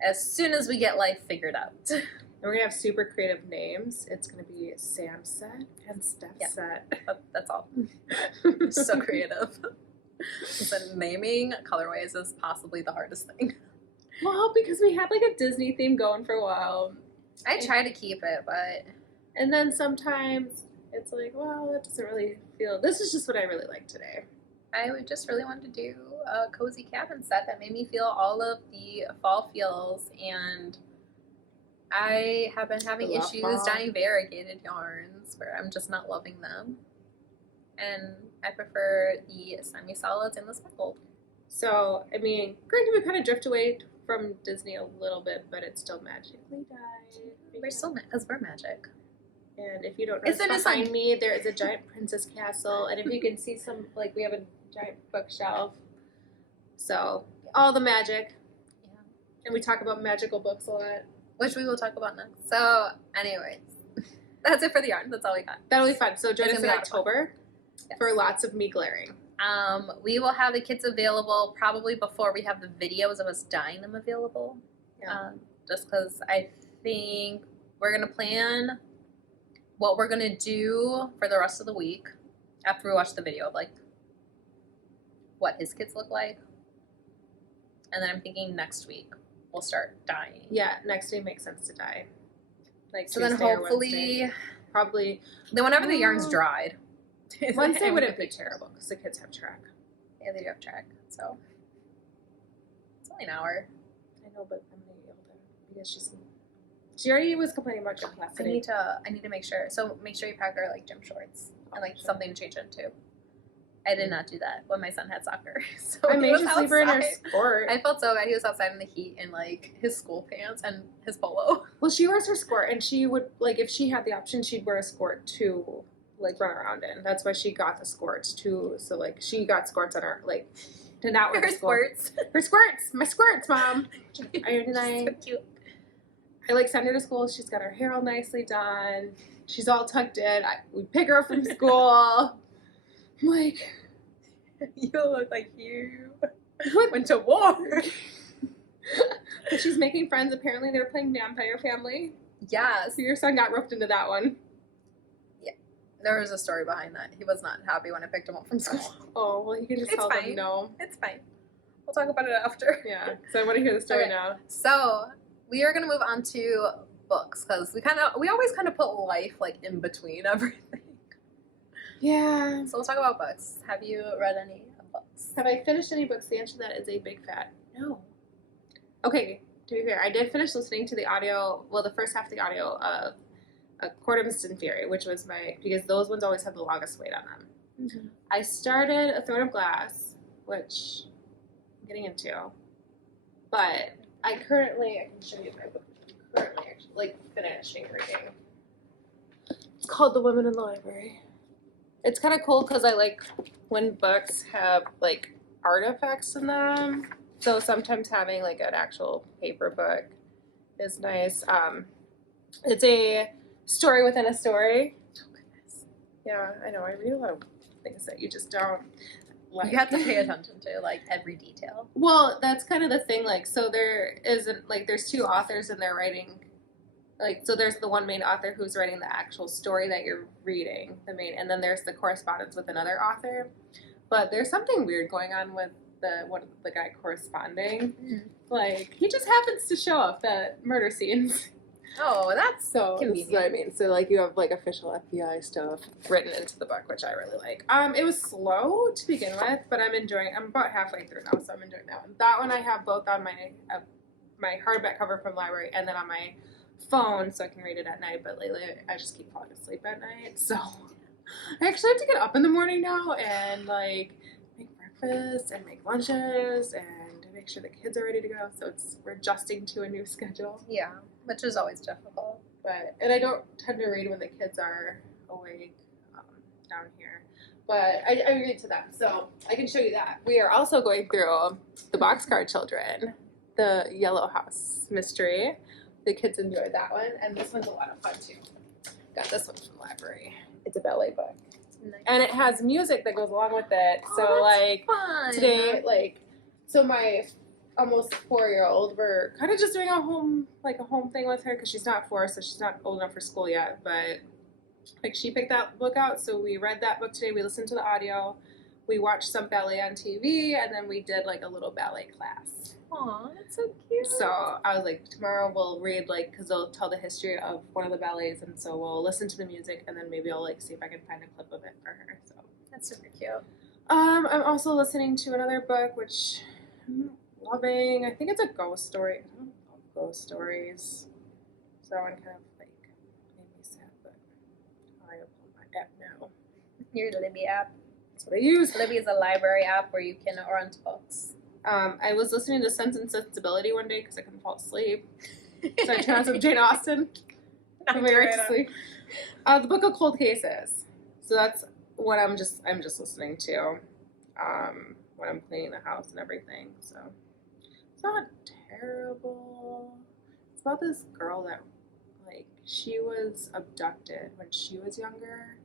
as soon as we get life figured out. And we're going to have super creative names. It's going to be Sam Set and Steph Set. That's all. So creative. So naming colorways is possibly the hardest thing. Well, because we had like a Disney theme going for a while. I try to keep it, but... And then sometimes it's like, well, that doesn't really feel... This is just what I really like today. I would just really want to do a cozy cabin set that made me feel all of the fall feels, and I have been having issues dyeing variegated yarns where I'm just not loving them. And I prefer the semi-solids and the speckled. So, I mean, granted we kind of drift away from Disney a little bit, but it's still magically dyed. We're still, because we're magic. And if you don't know, behind me there is a giant princess castle, and if you can see some, like, we have a giant bookshelf. So, all the magic. Yeah. And we talk about magical books a lot. Which we will talk about next. So, anyways, that's it for the yarn. That's all we got. That'll be fun. So, join us in gonna be October for lots of me glaring. We will have the kits available probably before we have the videos of us dyeing them available. Yeah. Just because I think we're going to plan what we're going to do for the rest of the week after we watch the video of like what his kits look like. And then I'm thinking next week we'll start dyeing. Yeah, next week makes sense to dye. Like so Tuesday then hopefully, probably. Then whenever the yarn's dried. Wednesday wouldn't be terrible because the kids have track. Yeah, they do have track. So it's only an hour. I know, but I'm gonna be able to because she already was complaining about gym class today. I need to make sure. So make sure you pack her like gym shorts and like something to change into. I did not do that when my son had soccer. So I made you sleep her in her skirt. I felt so bad. He was outside in the heat in like his school pants and his polo. Well, she wears her skirt, and she would like if she had the option, she'd wear a skirt too. Like run around in. That's why she got the skirts too. So like she got skirts on her like to not wear her skirts. Her skirts, my skirts, mom. And so cute. I like send her to school. She's got her hair all nicely done. She's all tucked in. We pick her up from school. I'm like, you look like you went to war. But she's making friends. Apparently, they're playing Vampire Family. Yes. So your son got roped into that one. There was a story behind that. He was not happy when I picked him up from school. Oh, well, you can just tell them no. It's fine. We'll talk about it after. Yeah, so I want to hear the story now. So we are going to move on to books because we always kind of put life like in between everything. Yeah. So we'll talk about books. Have you read any books? Have I finished any books? The answer to that is a big fat no. Okay, to be fair, I did finish listening to the audio, well, the first half of the audio of A Court of Mist and Fury, which was because those ones always have the longest wait on them. Mm-hmm. I started A Throne of Glass, which I'm getting into, but I can show you my book, currently actually, like, finishing reading. It's called The Women in the Library. It's kind of cool because I like when books have, like, artifacts in them, so sometimes having, like, an actual paper book is nice. It's a story within a story. Oh, goodness. Yeah, I know. I read a lot of things that you just don't like. You have to pay attention to, like, every detail. Well, that's kind of the thing. Like, so there's two authors and they're writing, like, so there's the one main author who's writing the actual story that you're reading, and then there's the correspondence with another author. But there's something weird going on with the guy corresponding. Mm. Like, he just happens to show up at murder scenes. Oh, that's So this convenient. is what I mean. So like you have like official FBI stuff written into the book, which I really like. It was slow to begin with, but I'm about halfway through now, so I'm enjoying that one. That one I have both on my hardback cover from the library and then on my phone so I can read it at night, but lately I just keep falling asleep at night. So I actually have to get up in the morning now and like make breakfast and make lunches and make sure the kids are ready to go. So we're adjusting to a new schedule. Yeah, which is always difficult. And I don't tend to read when the kids are awake down here. But I read to them, so I can show you that. We are also going through the Boxcar Children, the Yellow House mystery. The kids enjoyed that one, and this one's a lot of fun too. Got this one from the library. It's a ballet book. Nice. And it has music that goes along with it. So like fun. today, so my almost 4-year-old, we're kind of just doing a home thing with her because she's not 4, so she's not old enough for school yet. But like she picked that book out, so we read that book today. We listened to the audio. We watched some ballet on TV, and then we did like a little ballet class. Aw, that's so cute. So I was like, tomorrow we'll read because they'll tell the history of one of the ballets, and so we'll listen to the music, and then maybe I'll see if I can find a clip of it for her. So that's super cute. I'm also listening to another book which I'm loving. I think it's a ghost story. I don't love ghost stories, so that one kind of made me sad. But I open my app now. Your Libby app. That's what I use. Libby is a library app where you can rent books. I was listening to Sense and Sensibility one day because I couldn't fall asleep. So I turned on some Jane Austen. Put me right to sleep. The Book of Cold Cases. So that's what I'm just listening to when I'm cleaning the house and everything. So it's not terrible. It's about this girl that she was abducted when she was younger.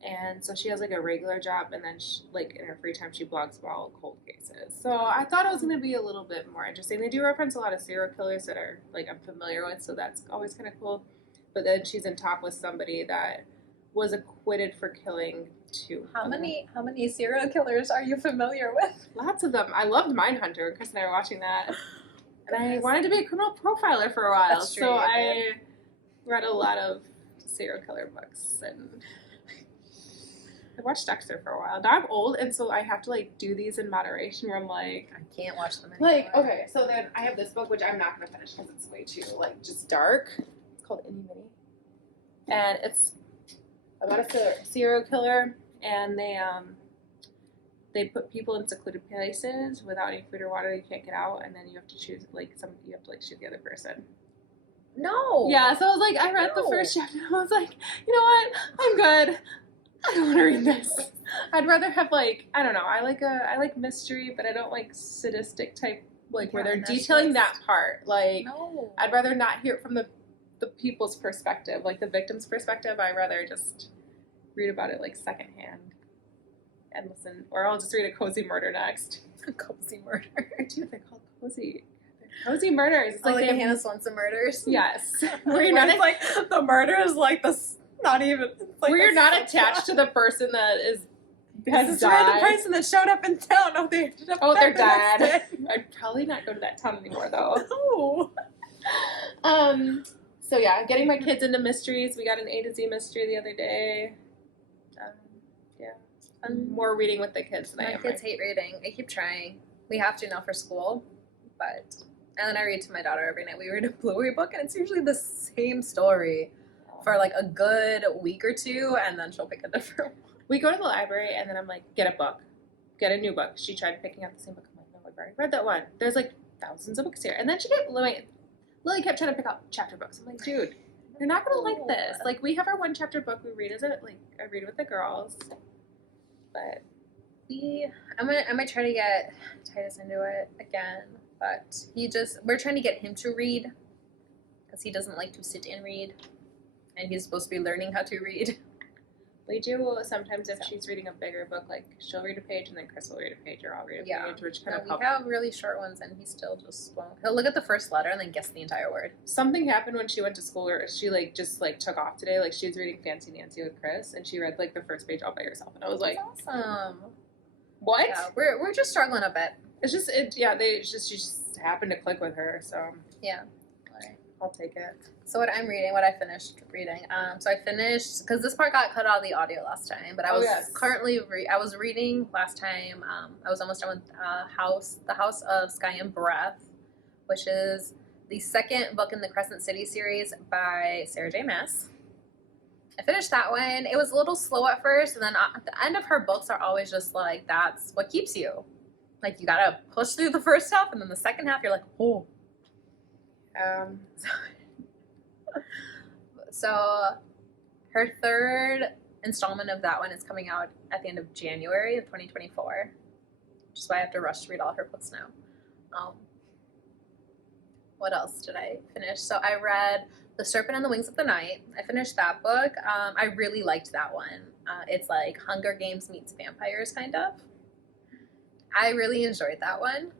And so she has a regular job, and then she, in her free time she blogs about cold cases. So I thought it was going to be a little bit more interesting. They do reference a lot of serial killers that are I'm familiar with, so that's always kind of cool. But then she's in talk with somebody that was acquitted for killing 2. How many serial killers are you familiar with? Lots of them. I loved Mindhunter. Chris and I were watching that, and I wanted to be a criminal profiler for a while. That's true, so I read a lot of serial killer books and. I watched Dexter for a while. Now I'm old, and so I have to do these in moderation. Where I'm I can't watch them anymore. okay, so then I have this book which I'm not gonna finish because it's way too just dark. It's called Itty Bitty, and it's about a serial killer, and they put people in secluded places without any food or water. You can't get out, and then you have to choose you have to shoot the other person. No. Yeah, so I was I read the first chapter, and I was you know what, I'm good. I don't want to read this. I'd rather have I don't know. I like mystery, but I don't like sadistic type where they're detailing that part. No. I'd rather not hear it from the people's perspective, the victim's perspective. I'd rather just read about it secondhand and listen, or I'll just read a cozy murder next. A cozy murder. Dude, they're called cozy. Cozy murders. It's the Hannah Swanson murders. Yes. Where you're not the murder is this. Not even. Where you're not attached to the person that has died. Random person that showed up in town. Oh, they ended up. Oh, they're dead. I'd probably not go to that town anymore, though. No. So yeah, getting my kids into mysteries. We got an A to Z mystery the other day. Yeah. I'm more reading with the kids than I am. My kids hate reading. I keep trying. We have to now for school, and then I read to my daughter every night. We read a Bluey book, and it's usually the same story for a good week or 2, and then she'll pick a different one. We go to the library, and then I'm get a book. Get a new book. She tried picking out the same book. I'm no, I've already read that one. There's thousands of books here. And then Lily kept trying to pick out chapter books. I'm dude, you're not going to like this. We have our 1 chapter book we read I read with the girls. But I might try to get Titus into it again, but we're trying to get him to read because he doesn't like to sit and read. And he's supposed to be learning how to read. Leiju will sometimes, if she's reading a bigger book, she'll read a page and then Chris will read a page or I'll read a page, which kind of helps. We have really short ones and he still just won't. He'll look at the first letter and then guess the entire word. Something happened when she went to school where she just took off today. She was reading Fancy Nancy with Chris and she read the first page all by herself. And I was That's awesome. What? Yeah, we're just struggling a bit. It's just you just happen to click with her, so Yeah. I'll take it. So what I finished reading. So I finished because this part got cut out of the audio last time, but I was currently I was reading last time. I was almost done with the House of Sky and Breath, which is the second book in the Crescent City series by Sarah J. Maas. I finished that one. It was a little slow at first, and then at the end of her books are always just like, that's what keeps you. Like, you gotta push through the first half, and then the second half, you're like, oh. So her third installment of that one is coming out at the end of January of 2024, which is why I have to rush to read all her books now. What else did I finish? So I read The Serpent and the Wings of the Night. I finished that book. I really liked that one. It's like Hunger Games meets vampires, kind of. I really enjoyed that one.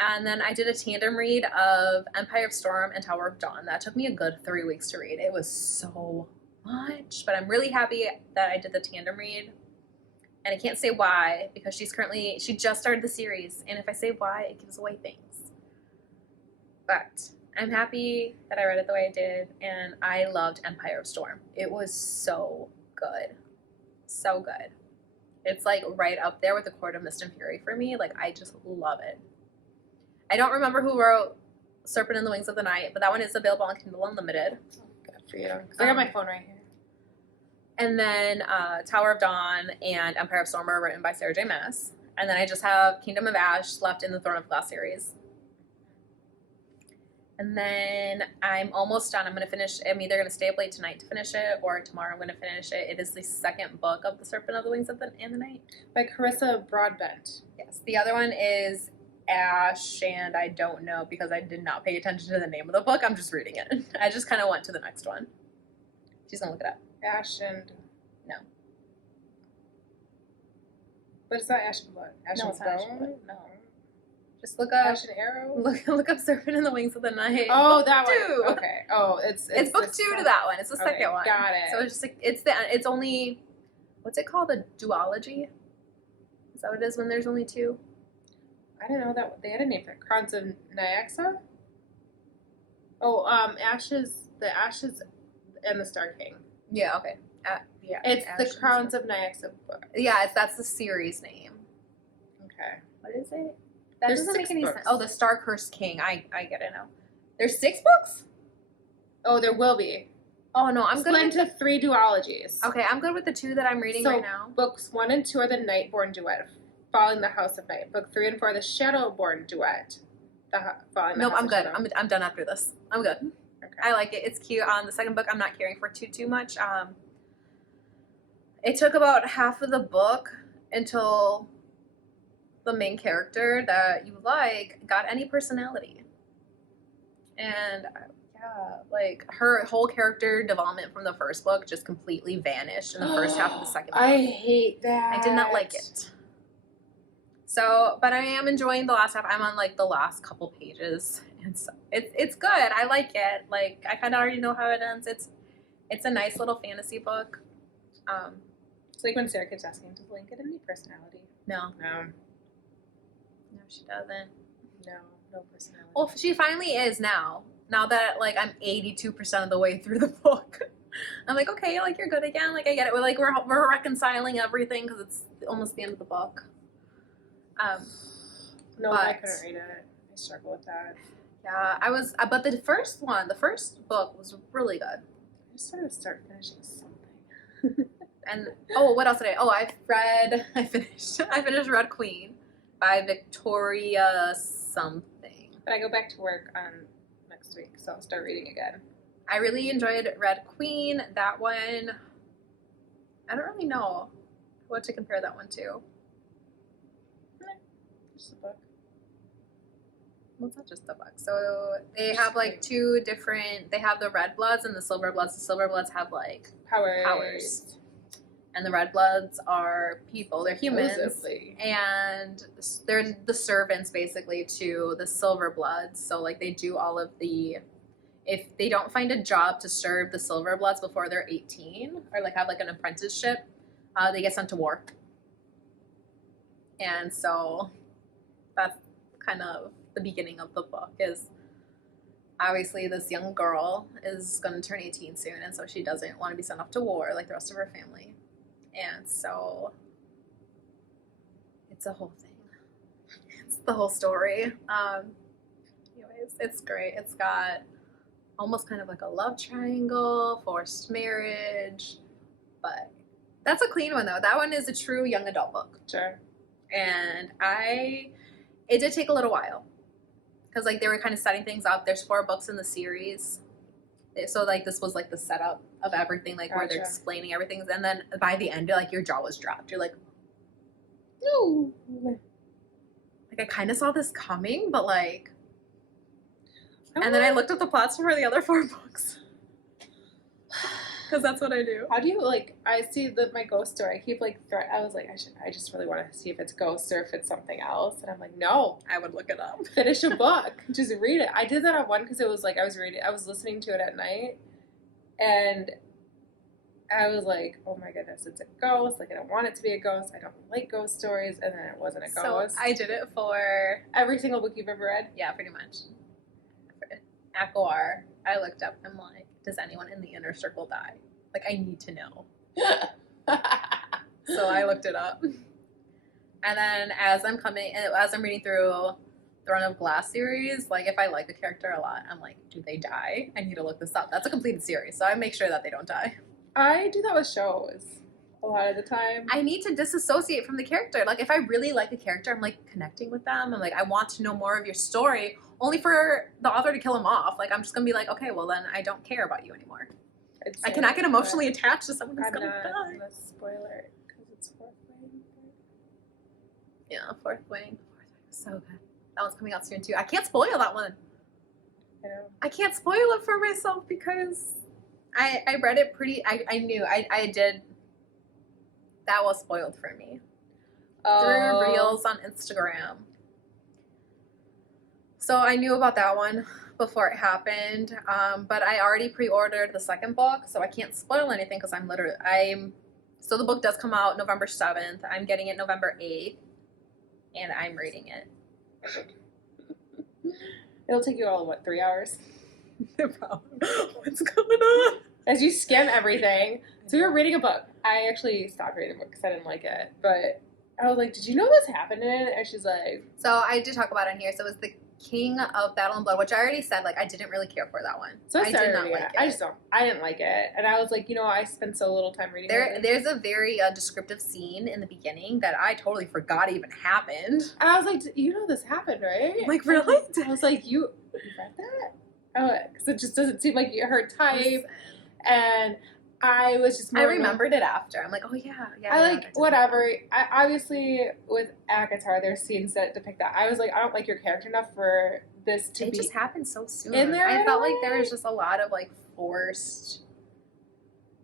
And then I did a tandem read of Empire of Storm and Tower of Dawn. That took me a good 3 weeks to read. It was so much, but I'm really happy that I did the tandem read. And I can't say why, because she just started the series. And if I say why, it gives away things. But I'm happy that I read it the way I did, and I loved Empire of Storm. It was so good. So good. It's like right up there with The Court of Mist and Fury for me. Like, I just love it. I don't remember who wrote Serpent and the Wings of the Night, but that one is available on Kindle Unlimited. Good for you. I got my phone right here. And then Tower of Dawn and Empire of Storm are written by Sarah J. Maas. And then I just have Kingdom of Ash left in the Throne of Glass series. And then I'm almost done. I'm either going to stay up late tonight to finish it, or tomorrow I'm going to finish it. It is the second book of The Serpent of the Wings of the Night. By Carissa Broadbent. Yes. The other one is Ash, and I don't know because I did not pay attention to the name of the book. I'm just reading it. I just kind of went to the next one. She's going to look it up. Ash and... No. But it's not Ash and Blood. Ash and Stone? No. Just look up Ash and Arrow. Look up Serpent and the Wings of the Night. Oh, that two. one. Okay. Oh, it's book 2 to that one. It's the second one. Got it. So it's just like it's only, what's it called? A duology? Is that what it is when there's only 2? I didn't know that they had a name for it. Crowns of Nyaxa. Oh, the Ashes and the Star King. Yeah. Okay. Yeah. It's the Crowns of Nyaxa book. Yeah. That's the series name. Okay. What is it? That There's doesn't make 6 any books. sense. Oh, the Star Cursed King. I get it now. There's 6 books? Oh, there will be. Oh no, I'm good. Split into 3 duologies. Okay, I'm good with the 2 that I'm reading right now. Books 1 and 2 are the Nightborn duet, following the House of Night. Book 3 and 4 are the Shadowborn duet, following the Nope, House I'm of good. Shadow. I'm done after this. I'm good. Okay. I like it. It's cute. The second book, I'm not caring for too much. It took about half of the book until the main character that you like got any personality. And yeah, like her whole character development from the first book just completely vanished in the first half of the second book. I hate that. I did not like it. So, but I am enjoying the last half. I'm on like the last couple pages, and so it's good. I like it. Like I kind of already know how it ends. It's a nice little fantasy book. It's like when Sarah keeps asking, does Link get any personality? No, she doesn't. No personality. Well, she finally is now. Now that like I'm 82% of the way through the book, I'm like, okay, like you're good again. Like I get it. We're reconciling everything because it's almost the end of the book. No, I couldn't read it. I struggle with that. Yeah, I was. But the first book was really good. I just gotta start finishing something. And what else did I finished Red Queen by Victoria something. But I go back to work on next week, so I'll start reading again. I really enjoyed Red Queen. That one, I don't really know what to compare that one to. Just a book. Well, it's not just a book. So they have like 2 different. They have the Red Bloods and the Silver Bloods. The Silver Bloods have like powers. And the Red Bloods are people. They're humans. Supposedly. And they're the servants, basically, to the Silver Bloods. So, like, they do all of the... If they don't find a job to serve the Silver Bloods before they're 18, or, like, have, like, an apprenticeship, they get sent to war. And so that's kind of the beginning of the book. Is obviously this young girl is going to turn 18 soon, and so she doesn't want to be sent off to war like the rest of her family, and so it's a whole thing. It's the whole story. Anyways, it's great. It's got almost kind of like a love triangle, forced marriage, but that's a clean one though. That one is a true young adult book. Sure. And it did take a little while because like they were kind of setting things up. There's 4 books in the series, so like this was like the setup of everything, like where they're explaining everything, and then by the end, like your jaw was dropped. You're like, no. Like I kind of saw this coming, but like, and then I looked at the plots for the other 4 books. Because that's what I do. How do you like? I see my ghost story. I keep like. I was like, I just really want to see if it's ghosts or if it's something else. And I'm like, no. I would look it up. Finish a book. Just read it. I did that on one because it was like I was listening to it at night, and I was like, oh my goodness, it's a ghost. Like I don't want it to be a ghost. I don't like ghost stories. And then it wasn't a ghost. So I did it for every single book you've ever read. Yeah, pretty much. Akawar, I looked up. I'm like, does anyone in the inner circle die? Like, I need to know. So I looked it up. And then as I'm reading through Throne of Glass series, like, if I like a character a lot, I'm like, do they die? I need to look this up. That's a completed series, so I make sure that they don't die. I do that with shows a lot of the time. I need to disassociate from the character. Like, if I really like a character, I'm, like, connecting with them. I'm like, I want to know more of your story, only for the author to kill him off. Like, I'm just going to be like, okay, well, then I don't care about you anymore. I cannot get emotionally attached to someone who's going to die. I'm not spoiler it, because it's Fourth Wing. Yeah, Fourth Wing. So good. That one's coming out soon, too. I can't spoil that one. I know. I can't spoil it for myself because I read it I knew. I did. That was spoiled for me. Through reels on Instagram. So I knew about that one before it happened, but I already pre-ordered the second book, so I can't spoil anything because so the book does come out November 7th. I'm getting it November 8th, and I'm reading it. It'll take you all, 3 hours? What's going on? As you skim everything. So you're reading a book. I actually stopped reading the book because I didn't like it, but I was like, did you know this happened in it? And she's like... So I did talk about it in here. So it was the King of Battle and Blood, which I already said, like, I didn't really care for that one. So I did not like it. I didn't like it. And I was like, I spent so little time reading it. There's a very descriptive scene in the beginning that I totally forgot even happened. And I was like, you know this happened, right? Like, really? I was like, you read that? Oh, because it just doesn't seem like her type. And I was just I remembered it after. I'm like, oh, yeah. I like, whatever. Obviously, with Akatar, there's scenes that depict that. I was like, I don't like your character enough for this to be... It just happened so soon. In there, I felt like there was just a lot of, like, forced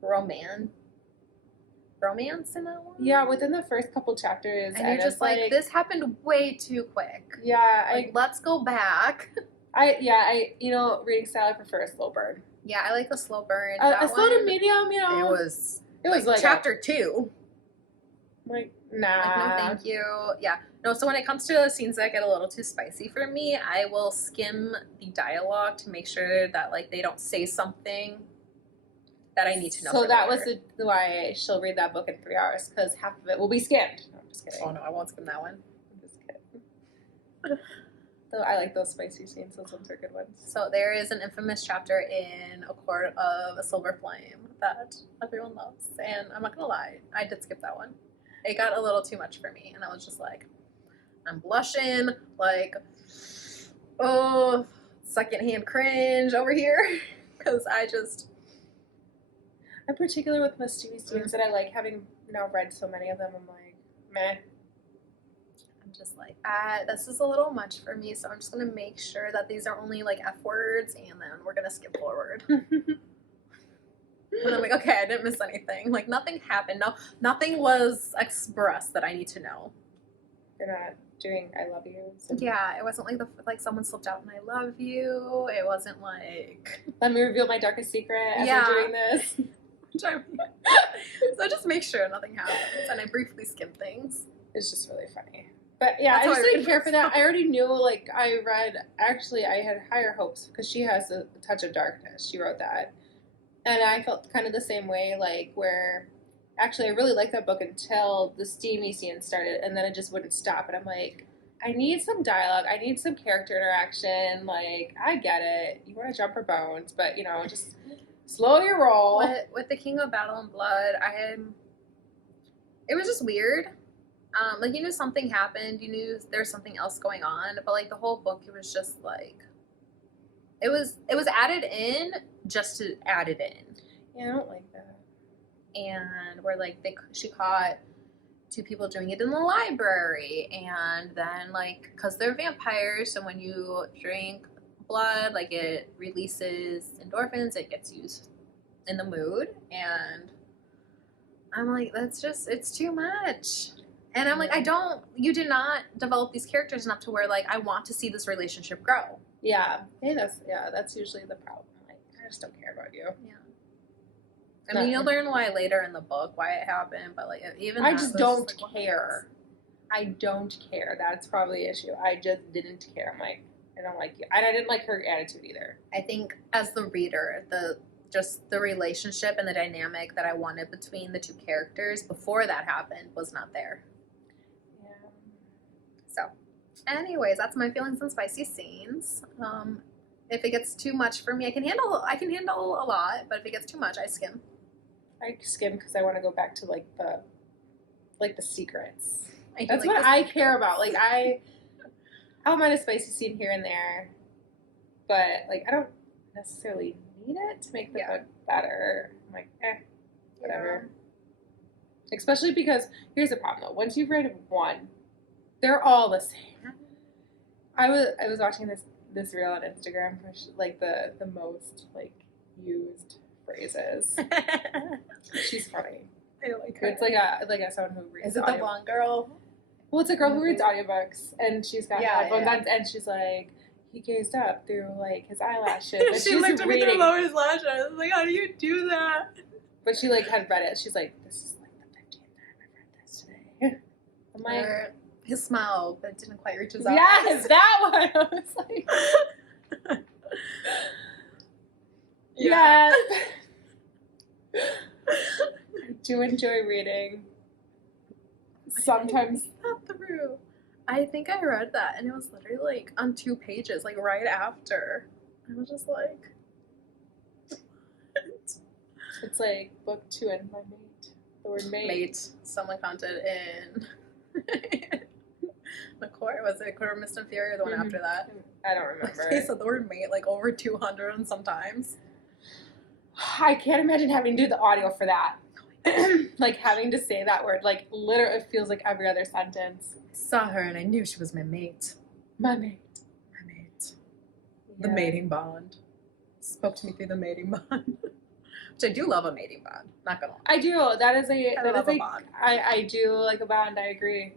romance in that one. Yeah, within the first couple chapters. And you're just like, this happened way too quick. Yeah. Like, let's go back. Reading style, I prefer a slow burn. Yeah, I like the slow burn. A slow to medium, It was like chapter 2. Like, nah. Like, no, thank you. Yeah. No, so when it comes to the scenes that get a little too spicy for me, I will skim the dialogue to make sure that, like, they don't say something that I need to know. So that was why she'll read that book in 3 hours, because half of it will be skimmed. No, I'm just kidding. Oh, no, I won't skim that one. I'm just kidding. So I like those spicy scenes. Those ones are good ones. So there is an infamous chapter in A Court of a Silver Flame that everyone loves. And I'm not going to lie, I did skip that one. It got a little too much for me. And I was just like, I'm blushing, like, oh, secondhand cringe over here. Because I'm particular with mysterious scenes that I like, having now read so many of them. I'm like, meh. I'm just like, this is a little much for me, so I'm just going to make sure that these are only, like, F words, and then we're going to skip forward. And I'm like, okay, I didn't miss anything. Like, nothing happened. No, nothing was expressed that I need to know. You're not doing I love you. So. Yeah, it wasn't like someone slipped out and I love you. It wasn't like... Let me reveal my darkest secret as we're doing this. So just make sure nothing happens, and I briefly skim things. It's just really funny. But yeah, That's I how just I read didn't care for that. books. I already knew, like, I had higher hopes because she has a touch of darkness. She wrote that. And I felt kind of the same way, like, where actually I really liked that book until the steamy scene started, and then it just wouldn't stop. And I'm like, I need some dialogue. I need some character interaction. Like, I get it. You want to jump her bones, but, you know, just slow your roll. With the King of Battle and Blood, it was just weird. Like you knew something happened, you knew there's something else going on, but like the whole book, it was just like it was added in just to add it in. Yeah, I don't like that. And where like she caught two people doing it in the library, and then like because they're vampires, so when you drink blood, like it releases endorphins, it gets used in the mood, and I'm like, it's too much. And I'm like, you did not develop these characters enough to where like I want to see this relationship grow. Yeah, hey, that's usually the problem. Like, I just don't care about you. Yeah. I mean, you'll learn why later in the book why it happened, but like even I just don't like, care. I don't care. That's probably the issue. I just didn't care. I'm like, I don't like you, and I didn't like her attitude either. I think as the reader, the relationship and the dynamic that I wanted between the two characters before that happened was not there. Yeah. So, anyways, that's my feelings on spicy scenes. If it gets too much for me, I can handle a lot, but if it gets too much, I skim. I skim because I want to go back to like the secrets. That's like what I care about. Like I don't mind a spicy scene here and there, but like I don't necessarily need it to make the book better. I'm like, whatever. Yeah. Especially because here's the problem though. Once you've read one, they're all the same. I was watching this reel on Instagram for like the most like used phrases. She's funny. I like her. It's like someone who reads. Is it the blonde girl? Well, it's a girl who reads audiobooks, and she's got headphones on, and she's like, he gazed up through like his eyelashes. And she looked at me through Lois' lashes. I was like, how do you do that? But she like had read it. She's like, this is like the 15th time I've read this today. I'm like, his smile, but it didn't quite reach his eyes. Yes, that one. I was like, yeah. I do enjoy reading. Sometimes not through. I think I read that, and it was literally like on 2 pages, like right after. I was just like, what? It's like book 2 and my mate. The word mate. Mate. Someone commented in the court. Was it Court of Mist and Fury or the one after that? I don't remember. They said the word mate like over 200 and sometimes. I can't imagine having to do the audio for that. Like having to say that word, like literally, it feels like every other sentence. I saw her and I knew she was my mate. My mate. My mate. Yeah. The mating bond. Spoke to me through the mating bond. Which I do love a mating bond. Not gonna lie. I do. That is a bond. I do like a bond. I agree.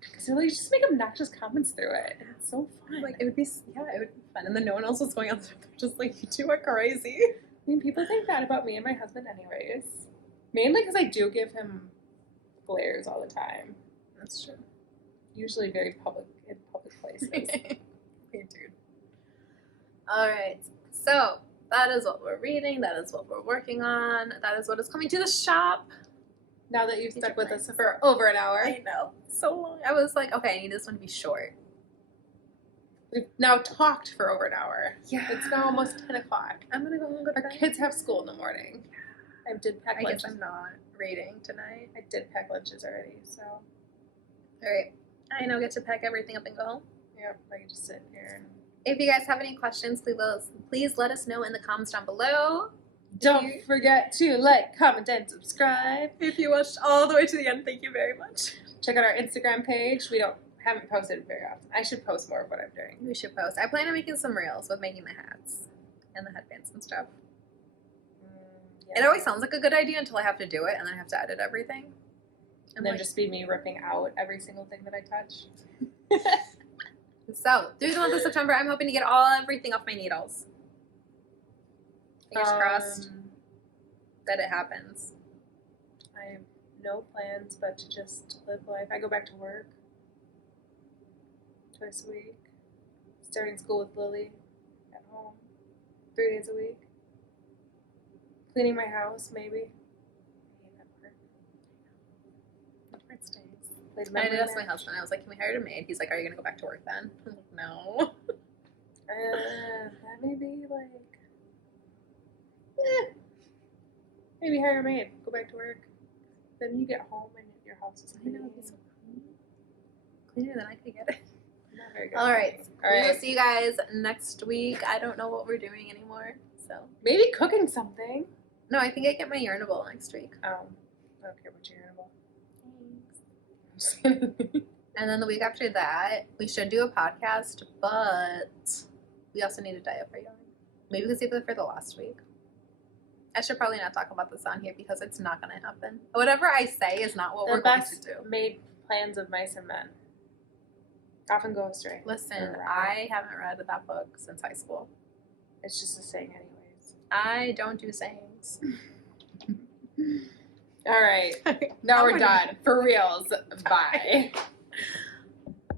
Because they just make obnoxious comments through it. And it's so fun. Like it would be fun. And then no one else was going on. They're just like, you two are crazy. I mean, people think that about me and my husband, anyways. Mainly because I do give him glares all the time. That's true. Usually in public places. Hey, dude. All right. So that is what we're reading. That is what we're working on. That is what is coming to the shop. Now that you've stuck with us for over an hour. I know. So long. I was like, okay, I need this one to be short. We've now talked for over an hour. Yeah. It's now almost 10 o'clock. I'm going to go home and go to bed. Our kids have school in the morning. I did pack lunches. I guess I'm not reading tonight. I did pack lunches already, so. All right. I now get to pack everything up and go home. Yeah, I can just sit here. If you guys have any questions, please let us know in the comments down below. Don't forget to like, comment, and subscribe. If you watched all the way to the end, thank you very much. Check out our Instagram page. We haven't posted very often. I should post more of what I'm doing. We should post. I plan on making some reels with making the hats and the headbands and stuff. Yeah. It always sounds like a good idea until I have to do it, and then I have to edit everything. And then just be me ripping out every single thing that I touch. So, through the month of September, I'm hoping to get everything off my needles. Fingers crossed that it happens. I have no plans but to just live life. I go back to work. twice a week. Starting school with Lily at home 3 days a week. Cleaning my house, maybe. I hate that part. Different days. Played I memory did ask my match. husband. I was like, "Can we hire a maid?" He's like, "Are you gonna go back to work then?" I'm like, "No." That may be like, maybe hire a maid, go back to work. Then you get home and your house is I clean. know, it'd be so cleaner than I could get it. Not very good. All right. All We will right. see you guys next week. I don't know what we're doing anymore. So Maybe cooking something. no, I think I get my urinable next week. I don't care what you're animal. And then the week after that, we should do a podcast, but we also need to dye up our yarn. Maybe we could save it for the last week. I should probably not talk about this on here because it's not going to happen. Whatever I say is not what The we're going to best do. made plans of mice and men often go astray. Listen, Or I haven't read that book since high school. It's just a saying, anyways. I don't do sayings. All right. Now we're done. For reals. Bye.